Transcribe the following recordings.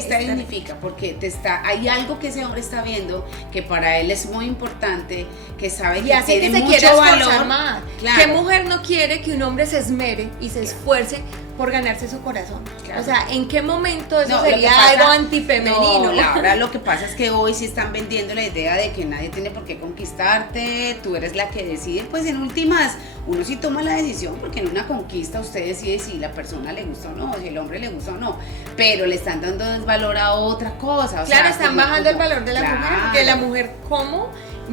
conquista significa? Porque hay algo que ese hombre está viendo que para él es muy importante, que sabe que hace tiene que se mucho quiera valor. esforzar más. Claro. ¿Qué mujer no quiere que un hombre se esmere y se esfuerce por ganarse su corazón? Claro. O sea, ¿en qué momento eso No, sería algo antifemenino? No, Laura, lo que pasa es que hoy sí están vendiendo la idea de que nadie tiene por qué conquistarte, tú eres la que decide. Pues en últimas, uno sí toma la decisión, porque en una conquista usted decide si la persona le gusta o no, si el hombre le gusta o no, pero le están dando valor a otra cosa. Claro, están bajando el valor de la mujer, porque la mujer, ¿cómo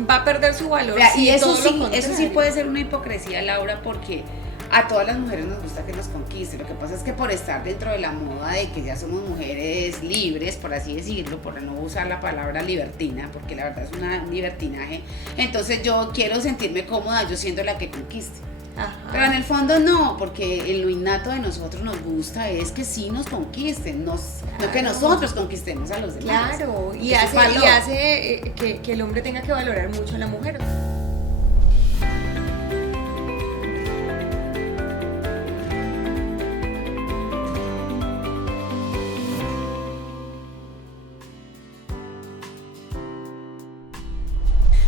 va a perder su valor? Y eso sí puede ser una hipocresía, Laura, porque a todas las mujeres nos gusta que nos conquisten. Lo que pasa es que por estar dentro de la moda de que ya somos mujeres libres, por así decirlo, por no usar la palabra libertina, porque la verdad es un libertinaje, entonces yo quiero sentirme cómoda yo siendo la que conquiste. Ajá. Pero en el fondo no, porque en lo innato de nosotros nos gusta es que sí nos conquisten, no que nosotros conquistemos a los demás. Claro, y hace que el hombre tenga que valorar mucho a la mujer.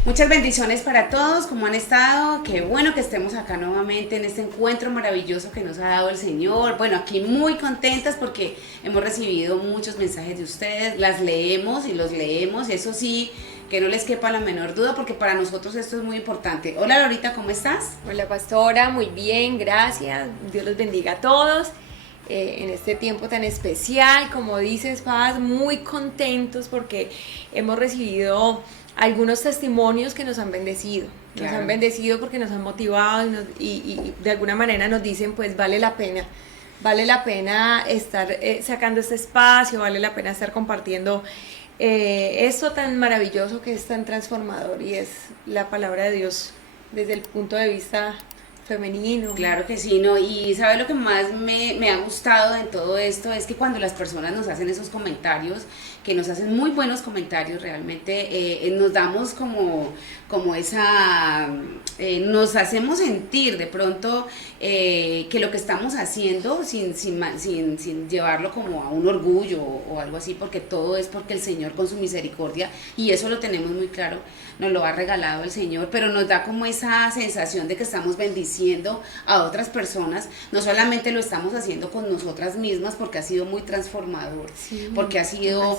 Muchas bendiciones para todos, ¿cómo han estado? Qué bueno que estemos acá nuevamente en este encuentro maravilloso que nos ha dado el Señor. Bueno, aquí muy contentas porque hemos recibido muchos mensajes de ustedes, las leemos y los leemos, eso sí, que no les quepa la menor duda, porque para nosotros esto es muy importante. Hola Lorita, ¿cómo estás? Hola pastora, muy bien, gracias, Dios los bendiga a todos. En este tiempo tan especial, como dices, Paz, muy contentos porque hemos recibido algunos testimonios que nos han bendecido. Claro. Nos han bendecido porque nos han motivado y de alguna manera nos dicen, pues vale la pena estar sacando este espacio, vale la pena estar compartiendo esto tan maravilloso que es tan transformador y es la palabra de Dios desde el punto de vista femenino. Claro que sí, ¿no? Y ¿sabes lo que más me ha gustado en todo esto? Es que cuando las personas nos hacen esos comentarios, que nos hacen muy buenos comentarios, realmente nos damos como esa, nos hacemos sentir de pronto que lo que estamos haciendo sin llevarlo como a un orgullo o algo así, porque todo es porque el Señor con su misericordia, y eso lo tenemos muy claro, nos lo ha regalado el Señor, pero nos da como esa sensación de que estamos bendiciendo a otras personas. No solamente lo estamos haciendo con nosotras mismas, porque ha sido muy transformador, sí, porque ha sido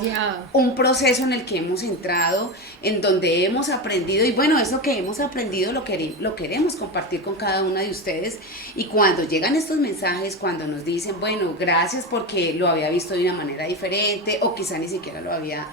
un proceso en el que hemos entrado, en donde hemos aprendido, y bueno, eso que hemos aprendido lo queremos compartir con cada una de ustedes. Y cuando llegan estos mensajes, cuando nos dicen, bueno, gracias porque lo había visto de una manera diferente, o quizá ni siquiera lo había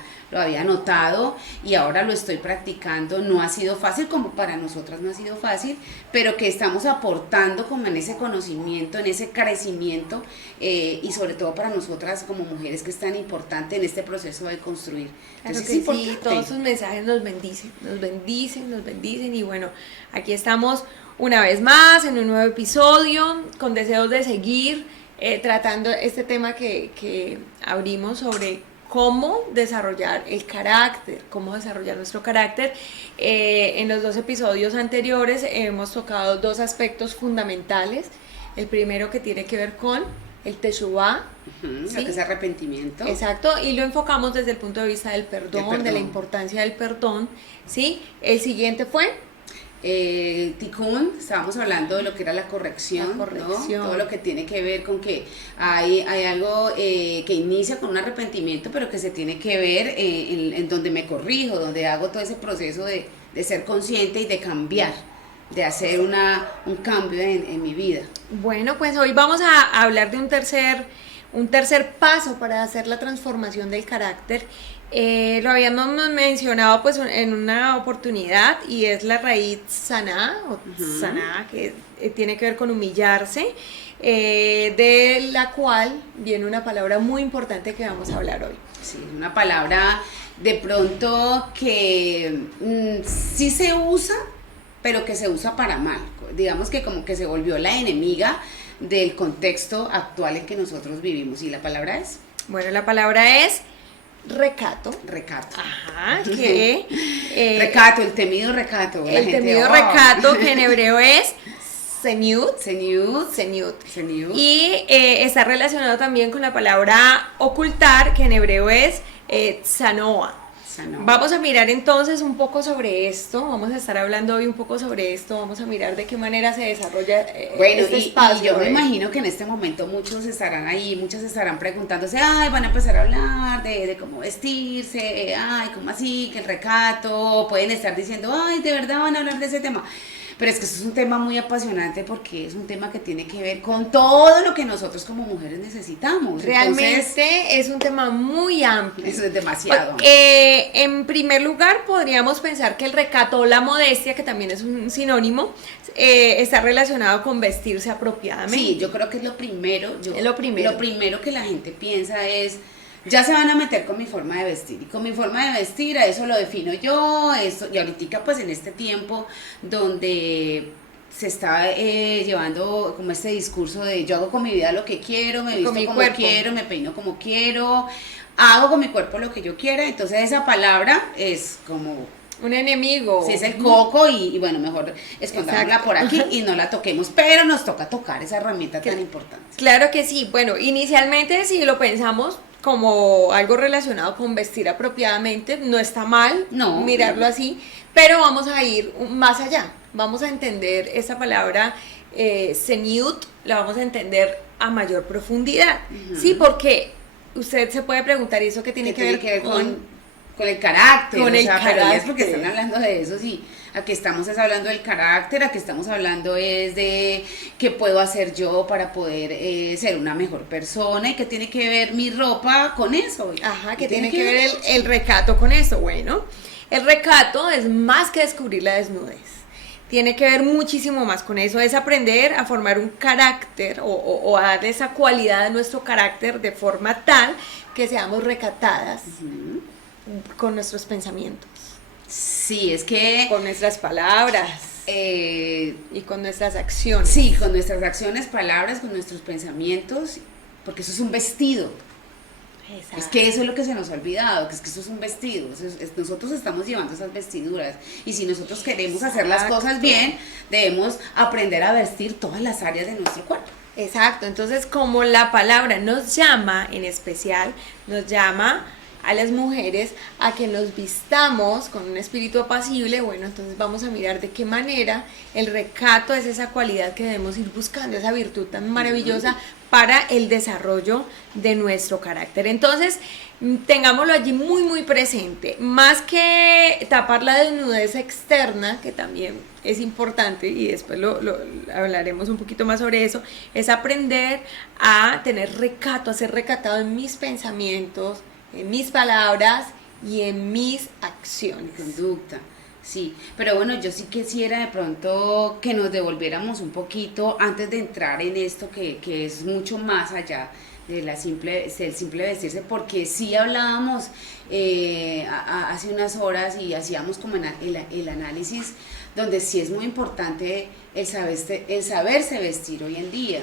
notado y ahora lo estoy practicando, no ha sido fácil, como para nosotras no ha sido fácil, pero que estamos aportando como en ese conocimiento, en ese crecimiento, y sobre todo para nosotras como mujeres, que es tan importante en este proceso de construir. Entonces, claro que sí, todos sus mensajes nos bendicen y bueno, aquí estamos una vez más en un nuevo episodio con deseos de seguir tratando este tema que abrimos sobre cómo desarrollar el carácter, cómo desarrollar nuestro carácter. En los 2 episodios anteriores hemos tocado 2 aspectos fundamentales. El primero, que tiene que ver con el teshuvá, ¿sí? Que es arrepentimiento. Exacto, y lo enfocamos desde el punto de vista del perdón, de la importancia del perdón, ¿sí? El siguiente fue Tikkun, estábamos hablando de lo que era la corrección, ¿no? Todo lo que tiene que ver con que hay algo que inicia con un arrepentimiento, pero que se tiene que ver en donde me corrijo, donde hago todo ese proceso de ser consciente y de cambiar, de hacer un cambio en mi vida. Bueno, pues hoy vamos a hablar de un tercer paso para hacer la transformación del carácter. Lo habíamos mencionado pues en una oportunidad, y es la raíz saná, saná, que tiene que ver con humillarse, de la cual viene una palabra muy importante que vamos a hablar hoy. Sí, una palabra de pronto que sí se usa, pero que se usa para mal. Digamos que como que se volvió la enemiga del contexto actual en que nosotros vivimos. ¿Y la palabra es? Bueno, la palabra es recato. Ajá, que recato, el temido recato. El temido recato, que en hebreo es Zeniut. Zeniut. Zeniut. Zeniut. Y está relacionado también con la palabra ocultar, que en hebreo es tzanoa. Vamos a mirar entonces un poco sobre esto, vamos a estar hablando hoy un poco sobre esto, vamos a mirar de qué manera se desarrolla este espacio. Y yo me imagino que en este momento muchos estarán ahí, muchos estarán preguntándose, ay, van a empezar a hablar de cómo vestirse, ay, cómo así, que el recato, pueden estar diciendo, ay, de verdad van a hablar de ese tema. Pero es que eso es un tema muy apasionante porque es un tema que tiene que ver con todo lo que nosotros como mujeres necesitamos. Realmente entonces, es un tema muy amplio. Eso es demasiado. En primer lugar, podríamos pensar que el recato o la modestia, que también es un sinónimo, está relacionado con vestirse apropiadamente. Sí, yo creo que es lo primero. Es lo primero. Lo primero que la gente piensa es, ya se van a meter con mi forma de vestir, y con mi forma de vestir, a eso lo defino yo, eso, y ahorita pues en este tiempo donde se está llevando como este discurso de yo hago con mi vida lo que quiero, me visto como quiero, me peino como quiero, hago con mi cuerpo lo que yo quiera, entonces esa palabra es como un enemigo. Sí, es el coco y bueno, mejor escondámosla por aquí y no la toquemos, pero nos toca tocar esa herramienta tan importante. Claro que sí, bueno, inicialmente si lo pensamos como algo relacionado con vestir apropiadamente, no está mal mirarlo así, pero vamos a ir más allá, vamos a entender esa palabra Zeniut, la vamos a entender a mayor profundidad, sí, porque usted se puede preguntar, ¿y eso qué tiene que ver con el carácter? Con el carácter. Pero ya es porque están hablando de eso, sí. Aquí estamos es hablando del carácter, aquí estamos hablando es de qué puedo hacer yo para poder ser una mejor persona y qué tiene que ver mi ropa con eso. Ajá, que tiene que ver el recato con eso. Bueno, el recato es más que descubrir la desnudez. Tiene que ver muchísimo más con eso, es aprender a formar un carácter o a darle esa cualidad a nuestro carácter de forma tal que seamos recatadas con nuestros pensamientos. Sí, es que... Con nuestras palabras y con nuestras acciones. Sí, con nuestras acciones, palabras, con nuestros pensamientos, porque eso es un vestido. Exacto. Es que eso es lo que se nos ha olvidado, que es que eso es un vestido. Nosotros estamos llevando esas vestiduras y si nosotros queremos hacer las cosas bien, debemos aprender a vestir todas las áreas de nuestro cuerpo. Exacto, entonces como la palabra nos llama, en especial, nos llama a las mujeres a que nos vistamos con un espíritu apacible, bueno, entonces vamos a mirar de qué manera el recato es esa cualidad que debemos ir buscando, esa virtud tan maravillosa para el desarrollo de nuestro carácter. Entonces, tengámoslo allí muy, muy presente. Más que tapar la desnudez externa, que también es importante, y después lo hablaremos un poquito más sobre eso, es aprender a tener recato, a ser recatado en mis pensamientos, en mis palabras y en mis acciones. Conducta, sí. Pero bueno, yo sí quisiera de pronto que nos devolviéramos un poquito antes de entrar en esto que es mucho más allá de del simple vestirse, porque sí hablábamos hace unas horas y hacíamos como el análisis donde sí es muy importante el saberse vestir hoy en día.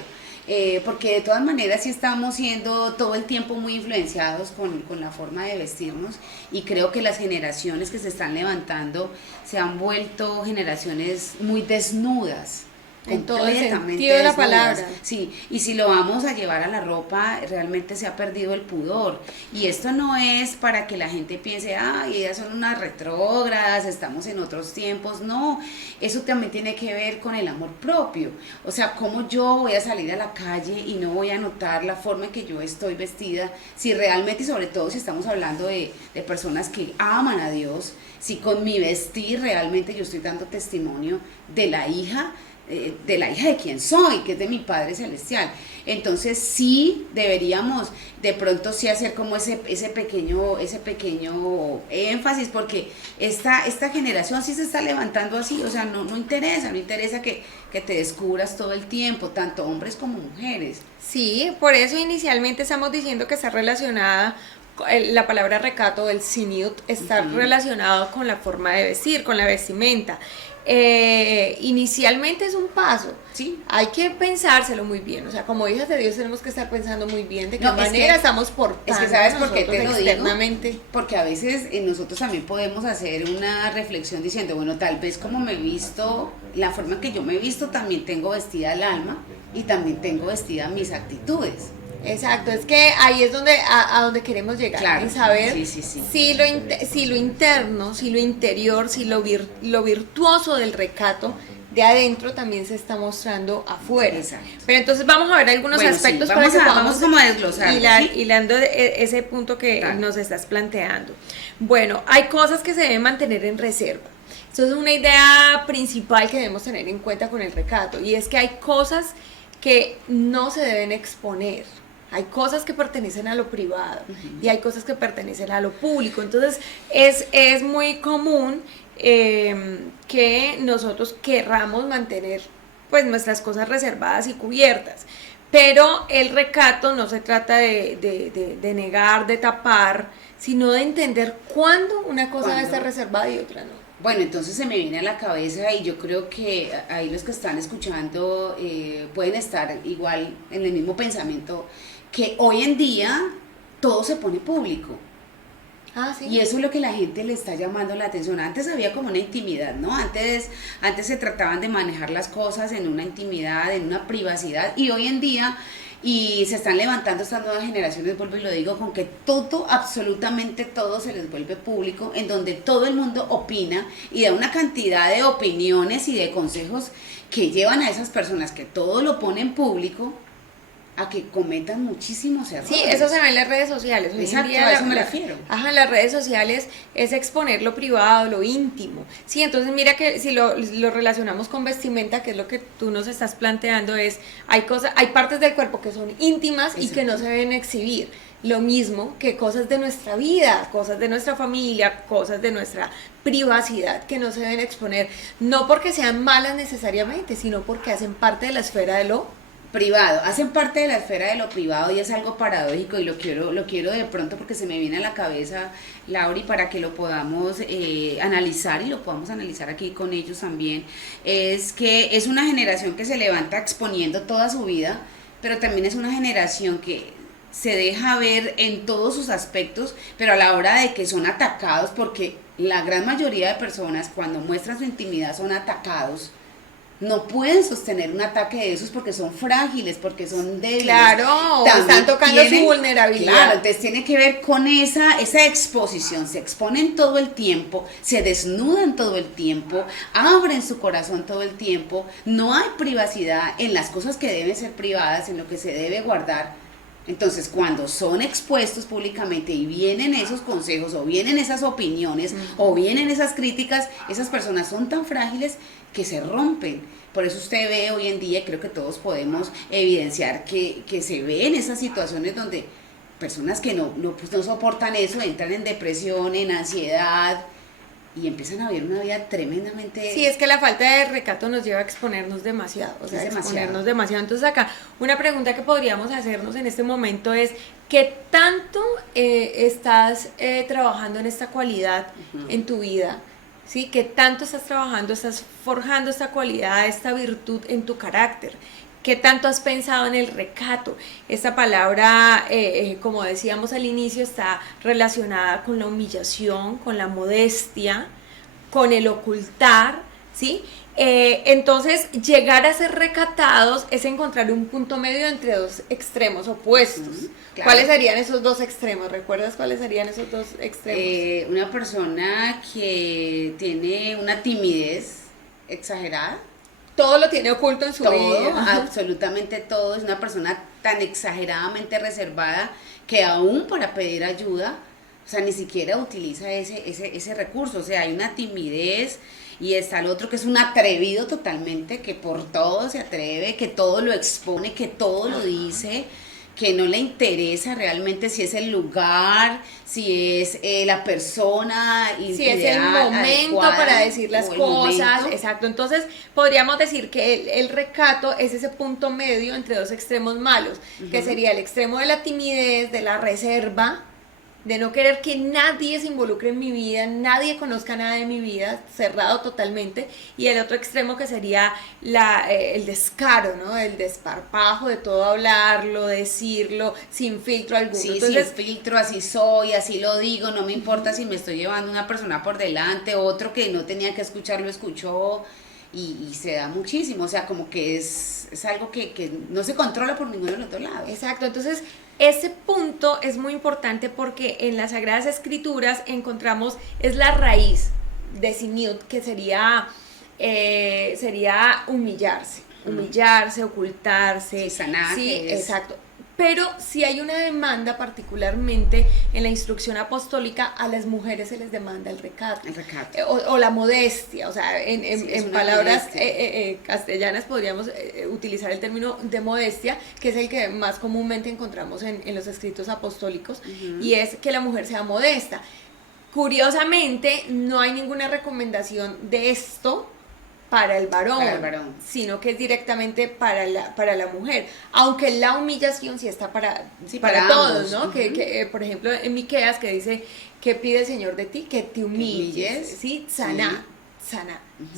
Porque de todas maneras sí estamos siendo todo el tiempo muy influenciados con la forma de vestirnos y creo que las generaciones que se están levantando se han vuelto generaciones muy desnudas. En todo el sentido de la palabra. Sí, y si lo vamos a llevar a la ropa, realmente se ha perdido el pudor. Y esto no es para que la gente piense, ay, ellas son unas retrógradas, estamos en otros tiempos. No, eso también tiene que ver con el amor propio. O sea, cómo yo voy a salir a la calle y no voy a notar la forma en que yo estoy vestida, si realmente, y sobre todo si estamos hablando de personas que aman a Dios, si con mi vestir realmente yo estoy dando testimonio de la hija de quien soy, que es de mi Padre Celestial. Entonces sí deberíamos de pronto sí hacer como ese pequeño énfasis, porque esta generación sí se está levantando así, o sea, no interesa que te descubras todo el tiempo, tanto hombres como mujeres. Sí, por eso inicialmente estamos diciendo que está relacionada la palabra recato del Zeniut está relacionado con la forma de vestir, con la vestimenta. inicialmente es un paso. Sí. Hay que pensárselo muy bien. O sea, como hijas de Dios tenemos que estar pensando muy bien de qué No, manera estamos portando. Es que ¿sabes por qué te lo externamente. digo? Porque a veces nosotros también podemos hacer una reflexión diciendo, bueno, tal vez como me he visto, la forma en que yo me he visto, también tengo vestida el alma y también tengo vestida mis actitudes. Exacto, es que ahí es donde a donde queremos llegar, Claro, en saber sí, sí, sí. si lo interno, si lo interior, si lo virtuoso del recato de adentro también se está mostrando afuera. Exacto. Pero entonces vamos a ver algunos aspectos sí, vamos para que vamos como a desglosar. hilando ese punto que Claro. nos estás planteando. Bueno, hay cosas que se deben mantener en reserva. Eso es una idea principal que debemos tener en cuenta con el recato, y es que hay cosas que no se deben exponer. Hay cosas que pertenecen a lo privado y hay cosas que pertenecen a lo público. Entonces es muy común que nosotros querramos mantener pues nuestras cosas reservadas y cubiertas. Pero el recato no se trata de negar, de tapar, sino de entender cuándo una cosa debe estar reservada y otra no. Bueno, entonces se me viene a la cabeza y yo creo que ahí los que están escuchando pueden estar igual en el mismo pensamiento, que hoy en día todo se pone público. Ah, sí. Y eso es lo que la gente le está llamando la atención. Antes había como una intimidad, ¿no? Antes se trataban de manejar las cosas en una intimidad, en una privacidad, y hoy en día, y se están levantando estas nuevas generaciones, vuelvo y lo digo, con que todo, absolutamente todo se les vuelve público, en donde todo el mundo opina y da una cantidad de opiniones y de consejos que llevan a esas personas que todo lo ponen público a que cometan muchísimos errores. Sí, eso se ve en las redes sociales. Exacto, a eso me refiero. Ajá, las redes sociales es exponer lo privado, lo íntimo. Sí, entonces mira que si lo relacionamos con vestimenta, que es lo que tú nos estás planteando, hay partes del cuerpo que son íntimas y que no se deben exhibir. Lo mismo que cosas de nuestra vida, cosas de nuestra familia, cosas de nuestra privacidad que no se deben exponer, no porque sean malas necesariamente, sino porque hacen parte de la esfera de lo privado, hacen parte de la esfera de lo privado, y es algo paradójico, y lo quiero de pronto porque se me viene a la cabeza, Lauri, para que lo podamos analizar y lo podamos analizar aquí con ellos también. Es que es una generación que se levanta exponiendo toda su vida, pero también es una generación que se deja ver en todos sus aspectos, pero a la hora de que son atacados, porque la gran mayoría de personas cuando muestran su intimidad son atacados, no pueden sostener un ataque de esos porque son frágiles, porque son débiles. Claro, están tocando su vulnerabilidad. Claro, entonces tiene que ver con esa exposición. Se exponen todo el tiempo, se desnudan todo el tiempo, abren su corazón todo el tiempo. No hay privacidad en las cosas que deben ser privadas, en lo que se debe guardar. Entonces, cuando son expuestos públicamente y vienen esos consejos o vienen esas opiniones o vienen esas críticas, esas personas son tan frágiles que se rompen. Por eso usted ve hoy en día, creo que todos podemos evidenciar que se ven esas situaciones donde personas que no soportan eso, entran en depresión, en ansiedad, y empiezan a vivir una vida tremendamente... Sí, es que la falta de recato nos lleva a exponernos demasiado, o sea, exponernos demasiado. Entonces acá, una pregunta que podríamos hacernos en este momento es, ¿qué tanto estás trabajando en esta cualidad en tu vida? ¿Sí? ¿Qué tanto estás trabajando, estás forjando esta cualidad, esta virtud en tu carácter? ¿Qué tanto has pensado en el recato? Esta palabra, como decíamos al inicio, está relacionada con la humillación, con la modestia, con el ocultar, ¿sí? Entonces, llegar a ser recatados es encontrar un punto medio entre dos extremos opuestos. Claro. ¿Cuáles serían esos dos extremos? ¿Recuerdas cuáles serían esos dos extremos? Una persona que tiene una timidez exagerada. Todo lo tiene oculto en su vida. Absolutamente todo. Es una persona tan exageradamente reservada que aún para pedir ayuda, o sea, ni siquiera utiliza ese recurso. O sea, hay una timidez, y está el otro que es un atrevido totalmente, que por todo se atreve, que todo lo expone, que todo lo dice, que no le interesa realmente si es el lugar, si es la persona, si es el momento para decir las cosas, exacto. Entonces podríamos decir que el recato es ese punto medio entre dos extremos malos, que sería el extremo de la timidez, de la reserva, de no querer que nadie se involucre en mi vida, nadie conozca nada de mi vida, cerrado totalmente, y el otro extremo que sería el descaro, ¿no? El desparpajo de todo hablarlo, decirlo, sin filtro alguno. Sí, Entonces, sin filtro, así soy, así lo digo, no me importa si me estoy llevando una persona por delante, otro que no tenía que escuchar lo escuchó, y se da muchísimo, o sea, como que es algo que no se controla por ninguno de los dos lados. exacto, entonces ese punto es muy importante porque en las Sagradas Escrituras encontramos, es la raíz de Siniut, que sería humillarse, ocultarse. Sí, sanar, Sí, que es- exacto. Pero si hay una demanda, particularmente en la instrucción apostólica, a las mujeres se les demanda el recato. El recato. O la modestia, o sea, Sí, es en una palabras modestia. castellanas podríamos utilizar el término de modestia, que es el que más comúnmente encontramos en los escritos apostólicos, y es que la mujer sea modesta. Curiosamente, no hay ninguna recomendación de esto para el varón, sino que es directamente para la mujer, aunque la humillación sí está Sí, para para todos, ambos. ¿no? Que por ejemplo, en Miqueas, que dice, ¿qué pide el Señor de ti? Que te humilles, ¿sí? Sana.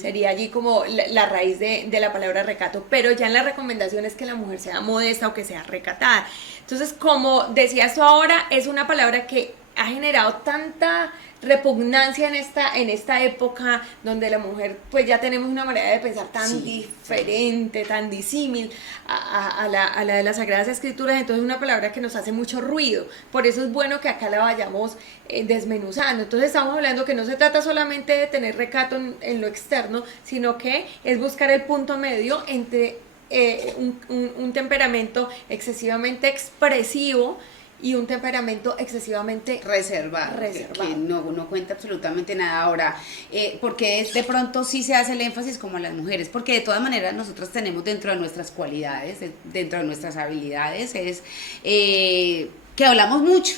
Sería allí como la raíz de la palabra recato, pero ya en la recomendación es que la mujer sea modesta o que sea recatada. Entonces, como decías tú ahora, es una palabra que ha generado tanta repugnancia en esta época donde la mujer, pues ya tenemos una manera de pensar tan Sí, diferente, tan disímil a la de las Sagradas Escrituras. Entonces es una palabra que nos hace mucho ruido, por eso es bueno que acá la vayamos desmenuzando. Entonces estamos hablando que no se trata solamente de tener recato en lo externo, sino que es buscar el punto medio entre un temperamento excesivamente expresivo y un temperamento excesivamente reservado. Que no cuenta absolutamente nada. Ahora, porque de pronto sí se hace el énfasis como a las mujeres, porque de todas maneras nosotros tenemos dentro de nuestras cualidades, dentro de nuestras habilidades, que hablamos mucho.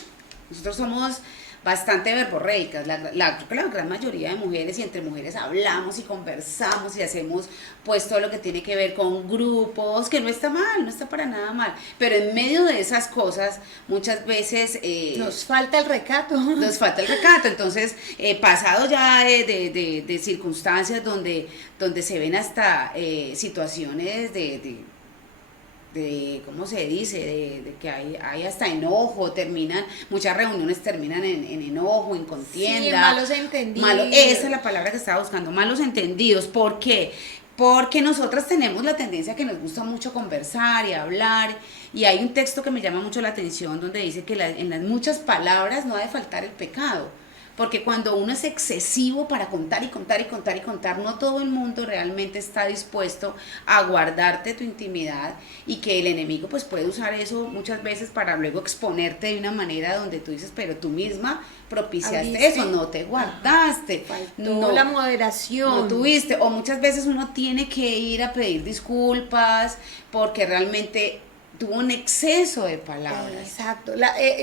Nosotros somos bastante verborreicas, creo que la gran mayoría de mujeres, y entre mujeres hablamos y conversamos y hacemos pues todo lo que tiene que ver con grupos, que no está mal, no está para nada mal, pero en medio de esas cosas muchas veces nos falta el recato. Nos falta el recato. Entonces, pasado ya de circunstancias donde se ven hasta situaciones de ¿cómo se dice? De que hay hasta enojo, muchas reuniones terminan en enojo, en contienda. Sí, en malos entendidos. Esa es la palabra que estaba buscando, malos entendidos. ¿Por qué? Porque nosotras tenemos la tendencia que nos gusta mucho conversar y hablar, y hay un texto que me llama mucho la atención donde dice que en las muchas palabras no ha de faltar el pecado. Porque cuando uno es excesivo para contar y contar y contar y contar, no todo el mundo realmente está dispuesto a guardarte tu intimidad, y que el enemigo pues puede usar eso muchas veces para luego exponerte de una manera donde tú dices, pero tú misma propiciaste ¿Abriste? Eso, no te guardaste, no la moderación. No tuviste, o muchas veces uno tiene que ir a pedir disculpas porque realmente tuvo un exceso de palabras. Exacto.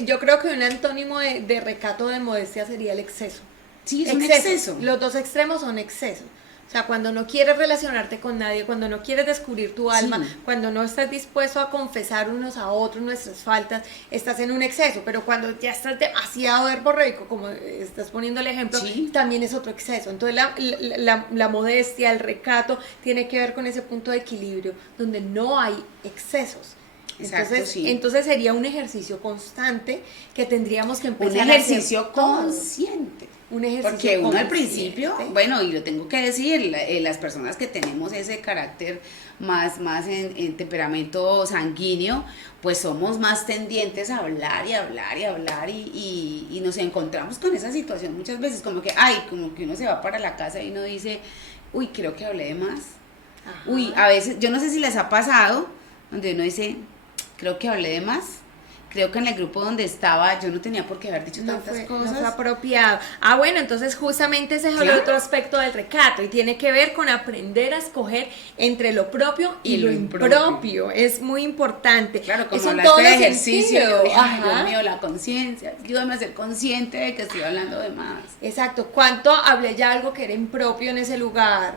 Yo creo que un antónimo de recato, de modestia, sería el exceso. Sí, es un exceso. Los dos extremos son excesos. O sea, cuando no quieres relacionarte con nadie, cuando no quieres descubrir tu alma, Sí. cuando no estás dispuesto a confesar unos a otros nuestras faltas, estás en un exceso. Pero cuando ya estás demasiado verborreico, como estás poniendo el ejemplo, Sí. también es otro exceso. Entonces la modestia, el recato, tiene que ver con ese punto de equilibrio, donde no hay excesos. Exacto, Entonces, sí. entonces sería un ejercicio constante que tendríamos que empezar Un a hacer ejercicio todos. consciente. Un ejercicio Porque uno al consciente. principio, bueno, y lo tengo que decir, las personas que tenemos ese carácter más en temperamento sanguíneo, pues somos más tendientes a hablar y hablar y hablar, y nos encontramos con esa situación muchas veces, como que uno se va para la casa y uno dice, uy, creo que hablé de más. Ajá. Uy, a veces, yo no sé si les ha pasado, donde uno dice, creo que hablé de más. Creo que en el grupo donde estaba yo no tenía por qué haber dicho tantas cosas. No fue apropiado. Bueno, entonces justamente ese es el Claro. otro aspecto del recato, y tiene que ver con aprender a escoger entre lo propio y lo impropio. Es muy importante. Claro, como Eso en hablaste todo de ejercicio, sentido. yo dije, ay, Ajá. Dios mío, la conciencia, ayúdame a ser consciente de que estoy hablando de más. Exacto. ¿Cuánto hablé ya algo que era impropio en ese lugar?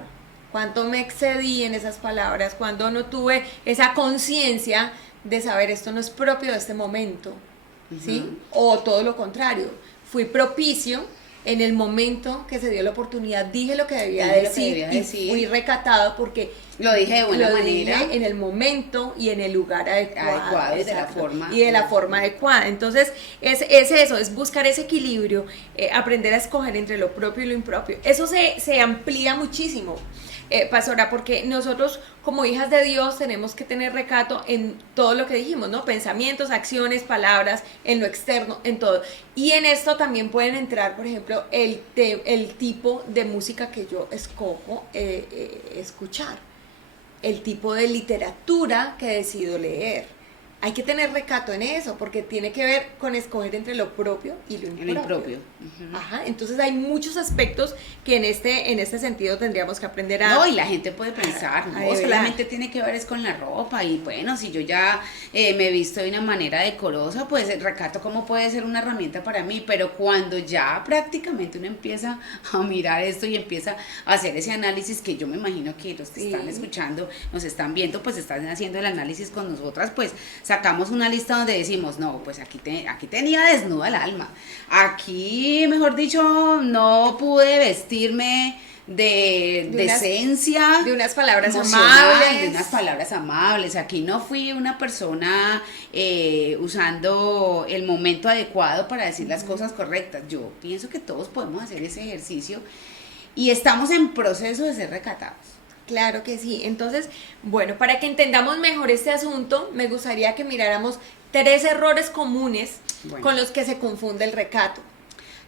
¿Cuánto me excedí en esas palabras? ¿Cuándo no tuve esa conciencia de saber esto no es propio de este momento? ¿sí? O todo lo contrario, fui propicio en el momento que se dio la oportunidad, dije lo que debía decir. Fui recatado porque lo dije de buena manera, dije en el momento y en el lugar adecuado y de la forma, y de la forma adecuada. Entonces es eso, es buscar ese equilibrio, aprender a escoger entre lo propio y lo impropio. Eso se amplía muchísimo, pastora, porque nosotros como hijas de Dios tenemos que tener recato en todo lo que dijimos, ¿no? Pensamientos, acciones, palabras, en lo externo, en todo. Y en esto también pueden entrar, por ejemplo, el tipo de música que yo escojo escuchar, el tipo de literatura que decido leer. Hay que tener recato en eso, porque tiene que ver con escoger entre lo propio y lo impropio. Ajá, entonces hay muchos aspectos que en este sentido tendríamos que aprender a... No, y la gente puede pensar, no solamente tiene que ver es con la ropa, y bueno, si yo ya me he visto de una manera decorosa, pues el recato como puede ser una herramienta para mí, pero cuando ya prácticamente uno empieza a mirar esto y empieza a hacer ese análisis, que yo me imagino que los que están escuchando, nos están viendo, pues están haciendo el análisis con nosotras, pues sacamos una lista donde decimos, no, pues aquí tenía desnuda el alma, aquí, mejor dicho, no pude vestirme de decencia, de unas palabras amables, de unas palabras amables. Aquí no fui una persona usando el momento adecuado para decir las cosas correctas. Yo pienso que todos podemos hacer ese ejercicio y estamos en proceso de ser recatados. Claro que sí. Entonces, bueno, para que entendamos mejor este asunto, me gustaría que miráramos 3 errores comunes con los que se confunde el recato.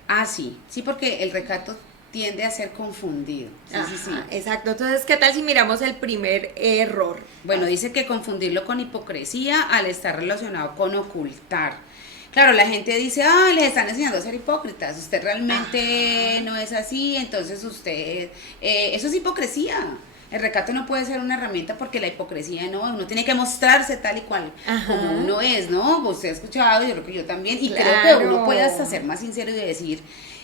Ah, sí, porque el recato tiende a ser confundido. Sí. Exacto. Entonces, ¿qué tal si miramos el primer error? Bueno, dice que confundirlo con hipocresía al estar relacionado con ocultar. Claro, la gente dice, les están enseñando a ser hipócritas, usted realmente no es así, entonces usted, eso es hipocresía. El recato no puede ser una herramienta porque la hipocresía no, uno tiene que mostrarse tal y cual como uno es, ¿no? Usted ha escuchado, yo creo que yo también, y creo que uno puede hasta ser más sincero y decir,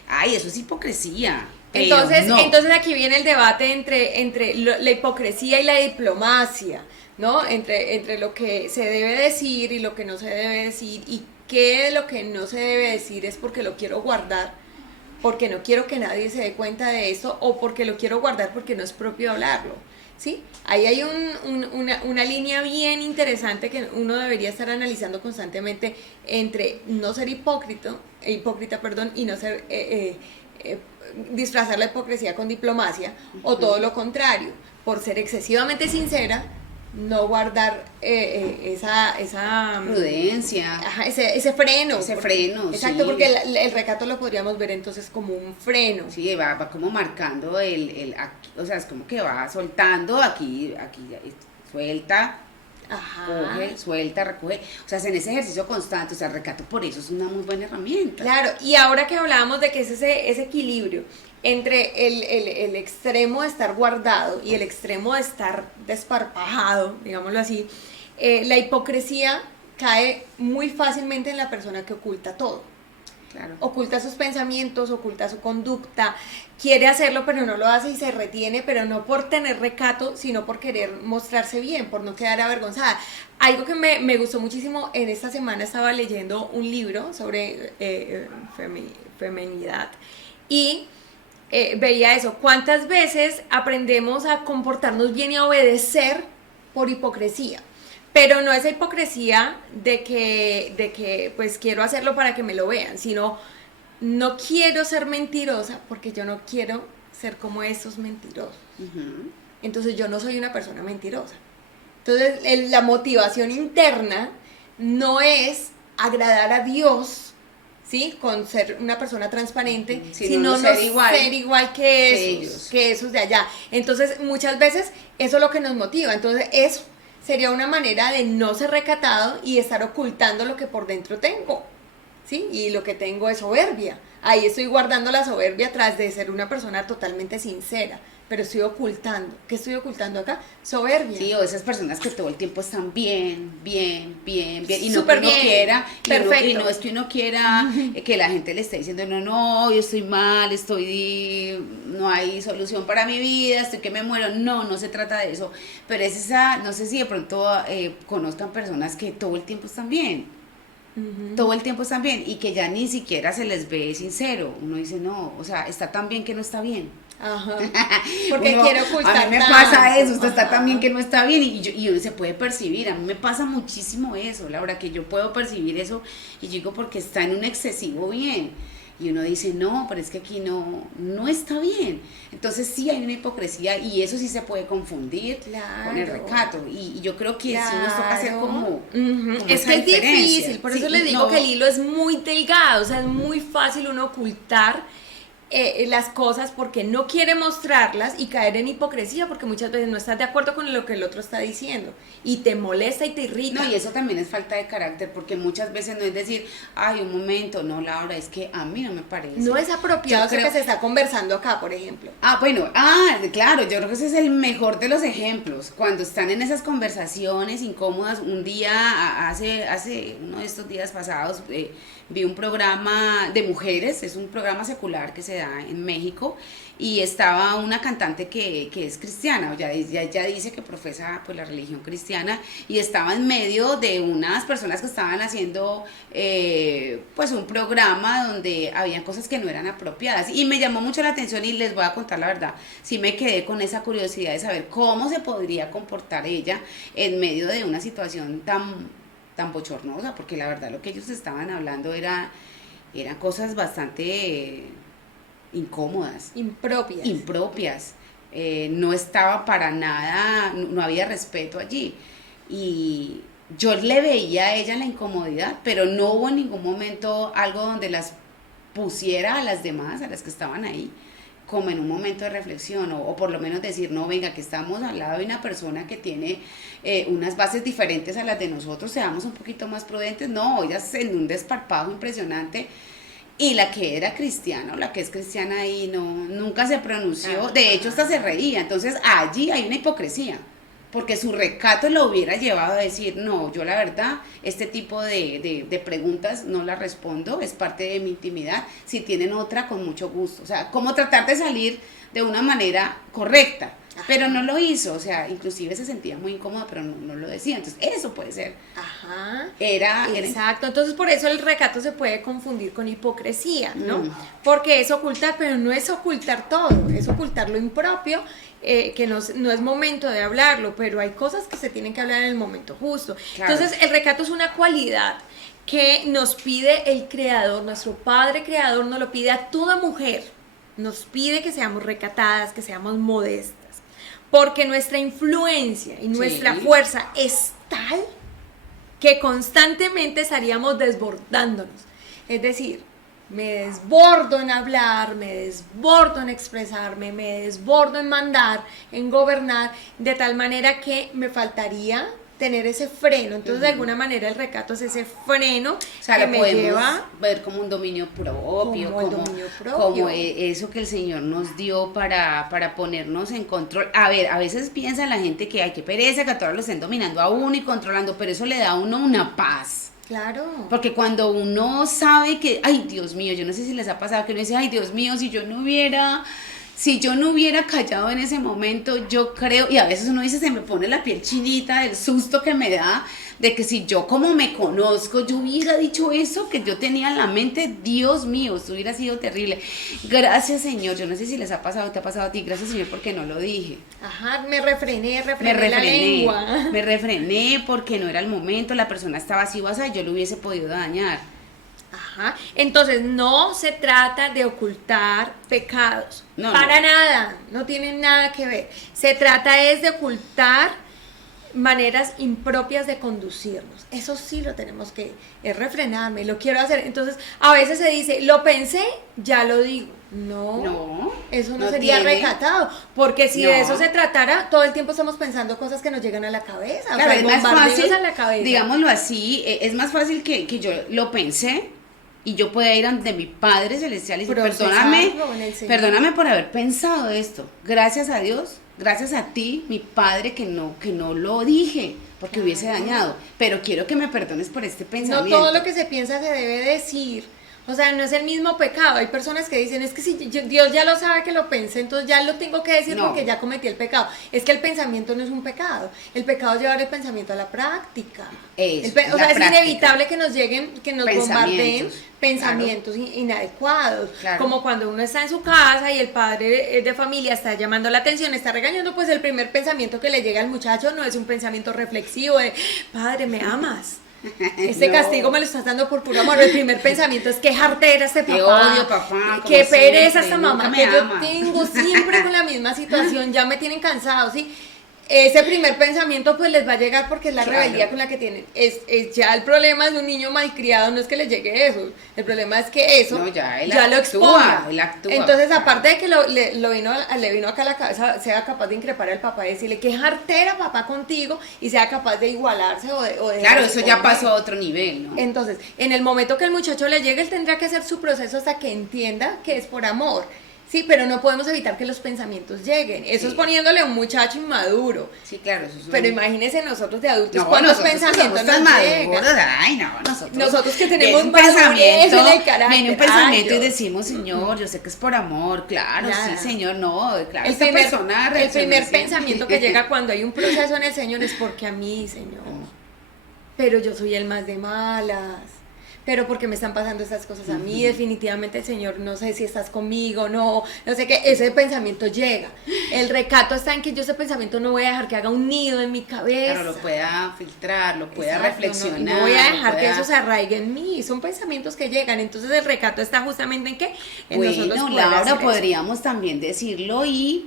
ay, eso es hipocresía. Entonces aquí viene el debate entre la hipocresía y la diplomacia, ¿no? Entre lo que se debe decir y lo que no se debe decir, y qué de lo que no se debe decir es porque lo quiero guardar, porque no quiero que nadie se dé cuenta de esto, o porque lo quiero guardar porque no es propio hablarlo, ¿sí? Ahí hay una línea bien interesante que uno debería estar analizando constantemente entre no ser hipócrita, y no ser disfrazar la hipocresía con diplomacia, o todo lo contrario, por ser excesivamente sincera, no guardar esa prudencia, ese freno. Exacto, sí. porque el recato lo podríamos ver entonces como un freno. Sí, va como marcando o sea, es como que va soltando aquí suelta. Coge, suelta, recoge, o sea, en ese ejercicio constante, o sea, el recato por eso es una muy buena herramienta. Claro, y ahora que hablábamos de que es ese equilibrio entre el extremo de estar guardado y el extremo de estar desparpajado, digámoslo así, la hipocresía cae muy fácilmente en la persona que oculta todo. Claro. Oculta sus pensamientos, oculta su conducta, quiere hacerlo pero no lo hace y se retiene, pero no por tener recato, sino por querer mostrarse bien, por no quedar avergonzada. Algo que me gustó muchísimo, en esta semana estaba leyendo un libro sobre feminidad y veía eso, cuántas veces aprendemos a comportarnos bien y a obedecer por hipocresía. Pero no esa hipocresía de que pues quiero hacerlo para que me lo vean, sino no quiero ser mentirosa porque yo no quiero ser como esos mentirosos. Entonces yo no soy una persona mentirosa. Entonces la motivación interna no es agradar a Dios, ¿sí? Con ser una persona transparente, sino ser igual que esos de allá. Entonces muchas veces eso es lo que nos motiva. Entonces eso sería una manera de no ser recatado y estar ocultando lo que por dentro tengo, ¿sí? Y lo que tengo es soberbia. Ahí estoy guardando la soberbia tras de ser una persona totalmente sincera, pero estoy ocultando. ¿Qué estoy ocultando acá? Soberbia. Sí, o esas personas que todo el tiempo están bien, y no súper que uno bien, quiera, perfecto. Y no es que uno quiera que la gente le esté diciendo, no, yo estoy mal, no hay solución para mi vida, estoy que me muero. No se trata de eso, pero es esa, no sé si de pronto conozcan personas que todo el tiempo están bien. todo el tiempo están bien y que ya ni siquiera se les ve sincero. Uno dice, no, o sea, está tan bien que no está bien. Ajá. Porque quiere ocultar. A mí me pasa eso, usted está tan bien que no está bien y uno se puede percibir. A mí me pasa muchísimo eso, Laura, que yo puedo percibir eso y yo digo porque está en un excesivo bien. Y uno dice, no, pero es que aquí no está bien. Entonces sí hay una hipocresía y eso sí se puede confundir con el recato. Y yo creo que sí nos toca hacer como es esa que es diferencia. difícil, por eso les digo que el hilo es muy delgado, o sea, es muy fácil uno ocultar las cosas porque no quiere mostrarlas y caer en hipocresía porque muchas veces no estás de acuerdo con lo que el otro está diciendo y te molesta y te irrita. No, y eso también es falta de carácter porque muchas veces no es decir, ay, un momento, no, Laura, es que a mí no me parece. No es apropiado eso que se está conversando acá, por ejemplo. Bueno, claro, yo creo que ese es el mejor de los ejemplos. Cuando están en esas conversaciones incómodas, un día, hace uno de estos días pasados, vi un programa de mujeres, es un programa secular que se da en México, y estaba una cantante que es cristiana, ya dice que profesa pues la religión cristiana, y estaba en medio de unas personas que estaban haciendo pues un programa donde habían cosas que no eran apropiadas, y me llamó mucho la atención y les voy a contar la verdad, sí me quedé con esa curiosidad de saber cómo se podría comportar ella en medio de una situación tan bochornosa, porque la verdad lo que ellos estaban hablando eran cosas bastante incómodas, impropias. No estaba para nada, no había respeto allí, y yo le veía a ella la incomodidad, pero no hubo en ningún momento algo donde las pusiera a las demás, a las que estaban ahí, como en un momento de reflexión, o por lo menos decir, no, venga, que estamos al lado de una persona que tiene unas bases diferentes a las de nosotros, seamos un poquito más prudentes. No, ellas en un desparpajo impresionante, y la que era cristiana, o la que es cristiana ahí, nunca se pronunció, de hecho hasta se reía. Entonces allí hay una hipocresía, porque su recato lo hubiera llevado a decir, no, yo la verdad, este tipo de preguntas no las respondo, es parte de mi intimidad, si tienen otra, con mucho gusto. O sea, como tratar de salir de una manera correcta, pero no lo hizo, o sea, inclusive se sentía muy incómoda, pero no lo decía. Entonces eso puede ser. Exacto, entonces por eso el recato se puede confundir con hipocresía, ¿no? Porque es ocultar, pero no es ocultar todo, es ocultar lo impropio, que no es momento de hablarlo, pero hay cosas que se tienen que hablar en el momento justo. Claro. Entonces el recato es una cualidad que nos pide el Creador, nuestro Padre Creador nos lo pide a toda mujer, nos pide que seamos recatadas, que seamos modestas, porque nuestra influencia y nuestra fuerza es tal que constantemente estaríamos desbordándonos. Es decir, me desbordo en hablar, me desbordo en expresarme, me desbordo en mandar, en gobernar, de tal manera que me faltaría tener ese freno. Entonces de alguna manera el recato es ese freno, o sea, que lo podemos lleva ver como un dominio propio, como eso que el Señor nos dio para ponernos en control. A ver, a veces piensa la gente que hay que pereza, que a todos lo estén dominando a uno y controlando, pero eso le da a uno una paz. Claro. Porque cuando uno sabe que, ay, Dios mío, yo no sé si les ha pasado que uno dice, ay, Dios mío, si yo no hubiera callado en ese momento, yo creo, y a veces uno dice, se me pone la piel chinita del susto que me da, de que si yo como me conozco, yo hubiera dicho eso que yo tenía en la mente, Dios mío, esto hubiera sido terrible. Gracias, Señor, yo no sé si les ha pasado, te ha pasado a ti, gracias, Señor, porque no lo dije. Me refrené la lengua. Me refrené porque no era el momento, la persona estaba así, yo lo hubiese podido dañar. Entonces no se trata de ocultar pecados, para nada, no tienen nada que ver. Se trata es de ocultar maneras impropias de conducirnos. Eso sí lo tenemos que refrenarme, lo quiero hacer. Entonces a veces se dice, lo pensé, ya lo digo. No, eso no sería recatado, porque si de eso se tratara, todo el tiempo estamos pensando cosas que nos llegan a la cabeza. Claro, es más fácil, digámoslo así, es más fácil que yo lo pensé y yo pueda ir ante mi Padre Celestial y decir, perdóname por haber pensado esto. Gracias a Dios, gracias a ti, mi Padre, que no lo dije, porque hubiese dañado. Pero quiero que me perdones por este pensamiento. No todo lo que se piensa se debe decir, O sea, no es el mismo pecado. Hay personas que dicen, es que si Dios ya lo sabe que lo pensé, entonces ya lo tengo que decir No. porque ya cometí el pecado. Es que el pensamiento no es un pecado. El pecado es llevar el pensamiento a la práctica. Eso, O sea, es práctica. inevitable que nos lleguen, que nos bombardeen pensamientos inadecuados. Claro. Como cuando uno está en su casa y el padre de familia está llamando la atención, está regañando, pues el primer pensamiento que le llega al muchacho no es un pensamiento reflexivo de, padre, ¿me amas? Este No. castigo me lo estás dando por puro amor. El primer pensamiento es qué jartera este papá, Te odio, papá, qué como pereza siempre, esta mamá nunca que me yo ama. tengo siempre con la misma situación, ya me tienen cansado, ¿sí? Ese primer pensamiento pues les va a llegar porque es la Claro. rebeldía con la que tienen. Ya el problema de un niño malcriado no es que le llegue eso, el problema es que eso No, ya él lo actúa, exponga. él actúa. Entonces, aparte de que le vino acá a la cabeza, sea capaz de increpar al papá y decirle que jartera papá contigo y sea capaz de igualarse o de Claro, eso ya responder. pasó a otro nivel, ¿no? Entonces, en el momento que el muchacho le llegue, él tendrá que hacer su proceso hasta que entienda que es por amor. Sí, pero no podemos evitar que los pensamientos lleguen. Eso Sí. es poniéndole a un muchacho inmaduro. Sí, claro, eso es Pero imagínense nosotros de adultos, no, ¿cuántos nosotros pensamientos somos tan nos maduros, llegan? ay, no, Nosotros que viene tenemos un madurez pensamiento, en el carácter. viene un pensamiento Ay, y Dios. decimos, Señor, yo sé que es por amor, claro, Claro. sí, Señor, no, claro, El esta primer, persona el reacciona primer siempre. pensamiento que llega cuando hay un proceso en el Señor es porque a mí, Señor. Pero yo soy el más de malas. Pero porque me están pasando estas cosas a mí, definitivamente el Señor, no sé si estás conmigo, no sé qué, ese pensamiento llega. El recato está en que yo ese pensamiento no voy a dejar que haga un nido en mi cabeza. Claro, lo pueda filtrar, lo pueda Exacto, reflexionar. no voy a dejar lo que pueda- eso se arraigue en mí, son pensamientos que llegan. Entonces el recato está justamente en qué, en nosotros Bueno, poder Laura, hacer eso. podríamos también decirlo y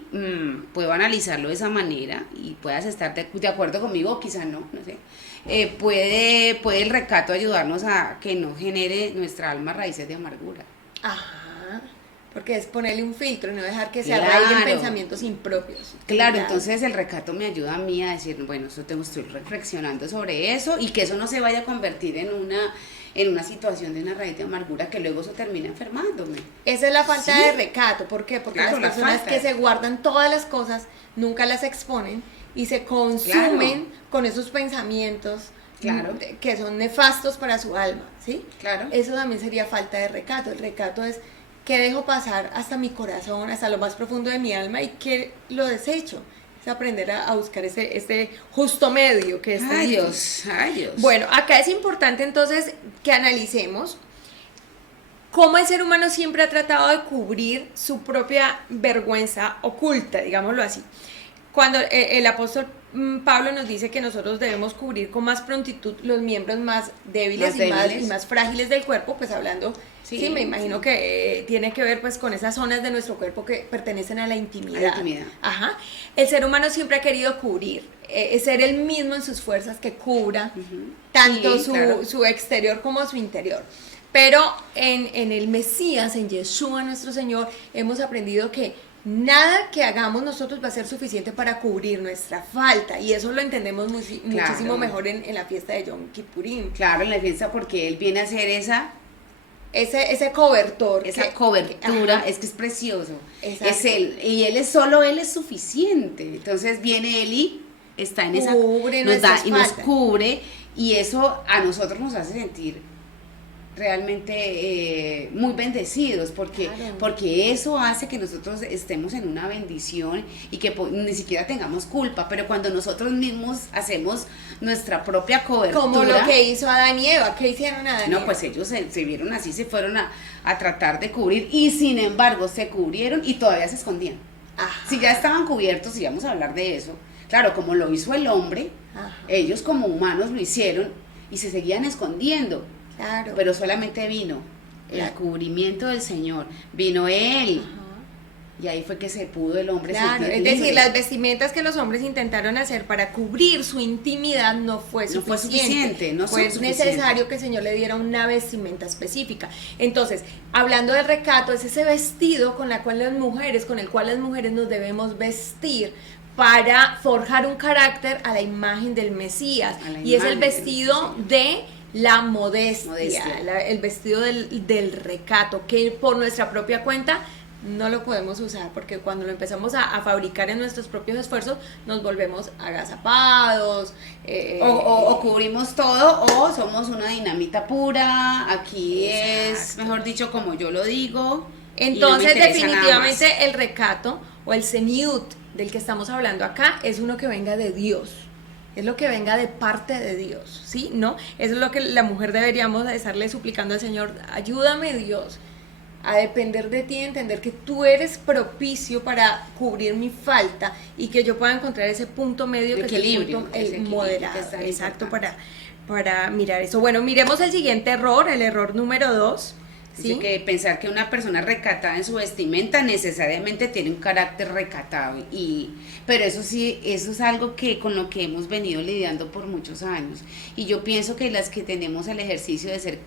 puedo analizarlo de esa manera y puedas estar de acuerdo conmigo o quizá no sé. Puede el recato ayudarnos a que no genere nuestra alma raíces de amargura. Ajá, porque es ponerle un filtro y no dejar que se Claro. arraiguen pensamientos impropios. Claro, entonces el recato me ayuda a mí a decir, bueno, estoy reflexionando sobre eso y que eso no se vaya a convertir en una situación de una raíz de amargura que luego eso termina enfermándome. Esa es la falta Sí. de recato. ¿Por qué? Porque Claro, las la personas falta. que se guardan todas las cosas nunca las exponen y se consumen con esos pensamientos Claro. que son nefastos para su alma, ¿sí? Claro. Eso también sería falta de recato. El recato es que dejo pasar hasta mi corazón, hasta lo más profundo de mi alma y que lo desecho. Es aprender a buscar ese justo medio que es tan Ay, difícil. Dios, ay, Dios. Bueno, acá es importante entonces que analicemos cómo el ser humano siempre ha tratado de cubrir su propia vergüenza oculta, digámoslo así. Cuando el apóstol Pablo nos dice que nosotros debemos cubrir con más prontitud los miembros más débiles, y más frágiles del cuerpo, pues hablando, sí, me imagino que tiene que ver pues con esas zonas de nuestro cuerpo que pertenecen a la intimidad. A la intimidad. Ajá. El ser humano siempre ha querido cubrir, ser el mismo en sus fuerzas que cubra tanto Sí, claro. su exterior como su interior. Pero en el Mesías, en Yeshua nuestro Señor, hemos aprendido que nada que hagamos nosotros va a ser suficiente para cubrir nuestra falta. Y eso lo entendemos muchísimo mejor en la fiesta de Yom Kippurim. Claro, en la fiesta porque él viene a hacer Ese cobertor. esa cobertura, ajá. es que es precioso. Exacto. Es él, y él es solo él es suficiente. Entonces viene él y está en esa Cubre nos da nuestras y nos faltas. cubre y eso a nosotros nos hace sentir realmente muy bendecidos porque eso hace que nosotros estemos en una bendición y que ni siquiera tengamos culpa, pero cuando nosotros mismos hacemos nuestra propia cobertura, como lo que hizo Adán y Eva. ¿Qué hicieron Adán y Eva? no, pues ellos se vieron así, se fueron a tratar de cubrir y sin embargo se cubrieron y todavía se escondían. Ajá. Si ya estaban cubiertos, y vamos a hablar de eso, claro, como lo hizo el hombre, Ajá. ellos como humanos lo hicieron y se seguían escondiendo. Claro. Pero solamente vino el cubrimiento del Señor, vino Él. Ajá. Y ahí fue que se pudo el hombre Claro, sentir es libre. decir, las vestimentas que los hombres intentaron hacer para cubrir su intimidad no fue suficiente. No fue suficiente, no fue son suficientes. necesario que el Señor le diera una vestimenta específica. Entonces, hablando del recato, es ese vestido con el cual las mujeres nos debemos vestir para forjar un carácter a la imagen del Mesías. Y es el vestido de la modestia. El vestido del recato, que por nuestra propia cuenta no lo podemos usar, porque cuando lo empezamos a fabricar en nuestros propios esfuerzos, nos volvemos agazapados. O cubrimos todo, o somos una dinamita pura, aquí Exacto. es, mejor dicho, como yo lo digo. Entonces, y no me interesa definitivamente nada más. el recato o el seniut del que estamos hablando acá es uno que venga de Dios. Es lo que venga de parte de Dios, ¿sí? ¿No? Eso es lo que la mujer deberíamos estarle suplicando al Señor. Ayúdame, Dios, a depender de ti, entender que tú eres propicio para cubrir mi falta y que yo pueda encontrar ese punto medio, que Equilibrio, es el ese punto equilibrio moderado. que es tan Exacto, importante. para mirar eso. Bueno, miremos el siguiente error, el error número 2. Dice ¿Sí? que pensar que una persona recatada en su vestimenta necesariamente tiene un carácter recatado, pero eso sí, eso es algo que con lo que hemos venido lidiando por muchos años, y yo pienso que las que tenemos el ejercicio de ser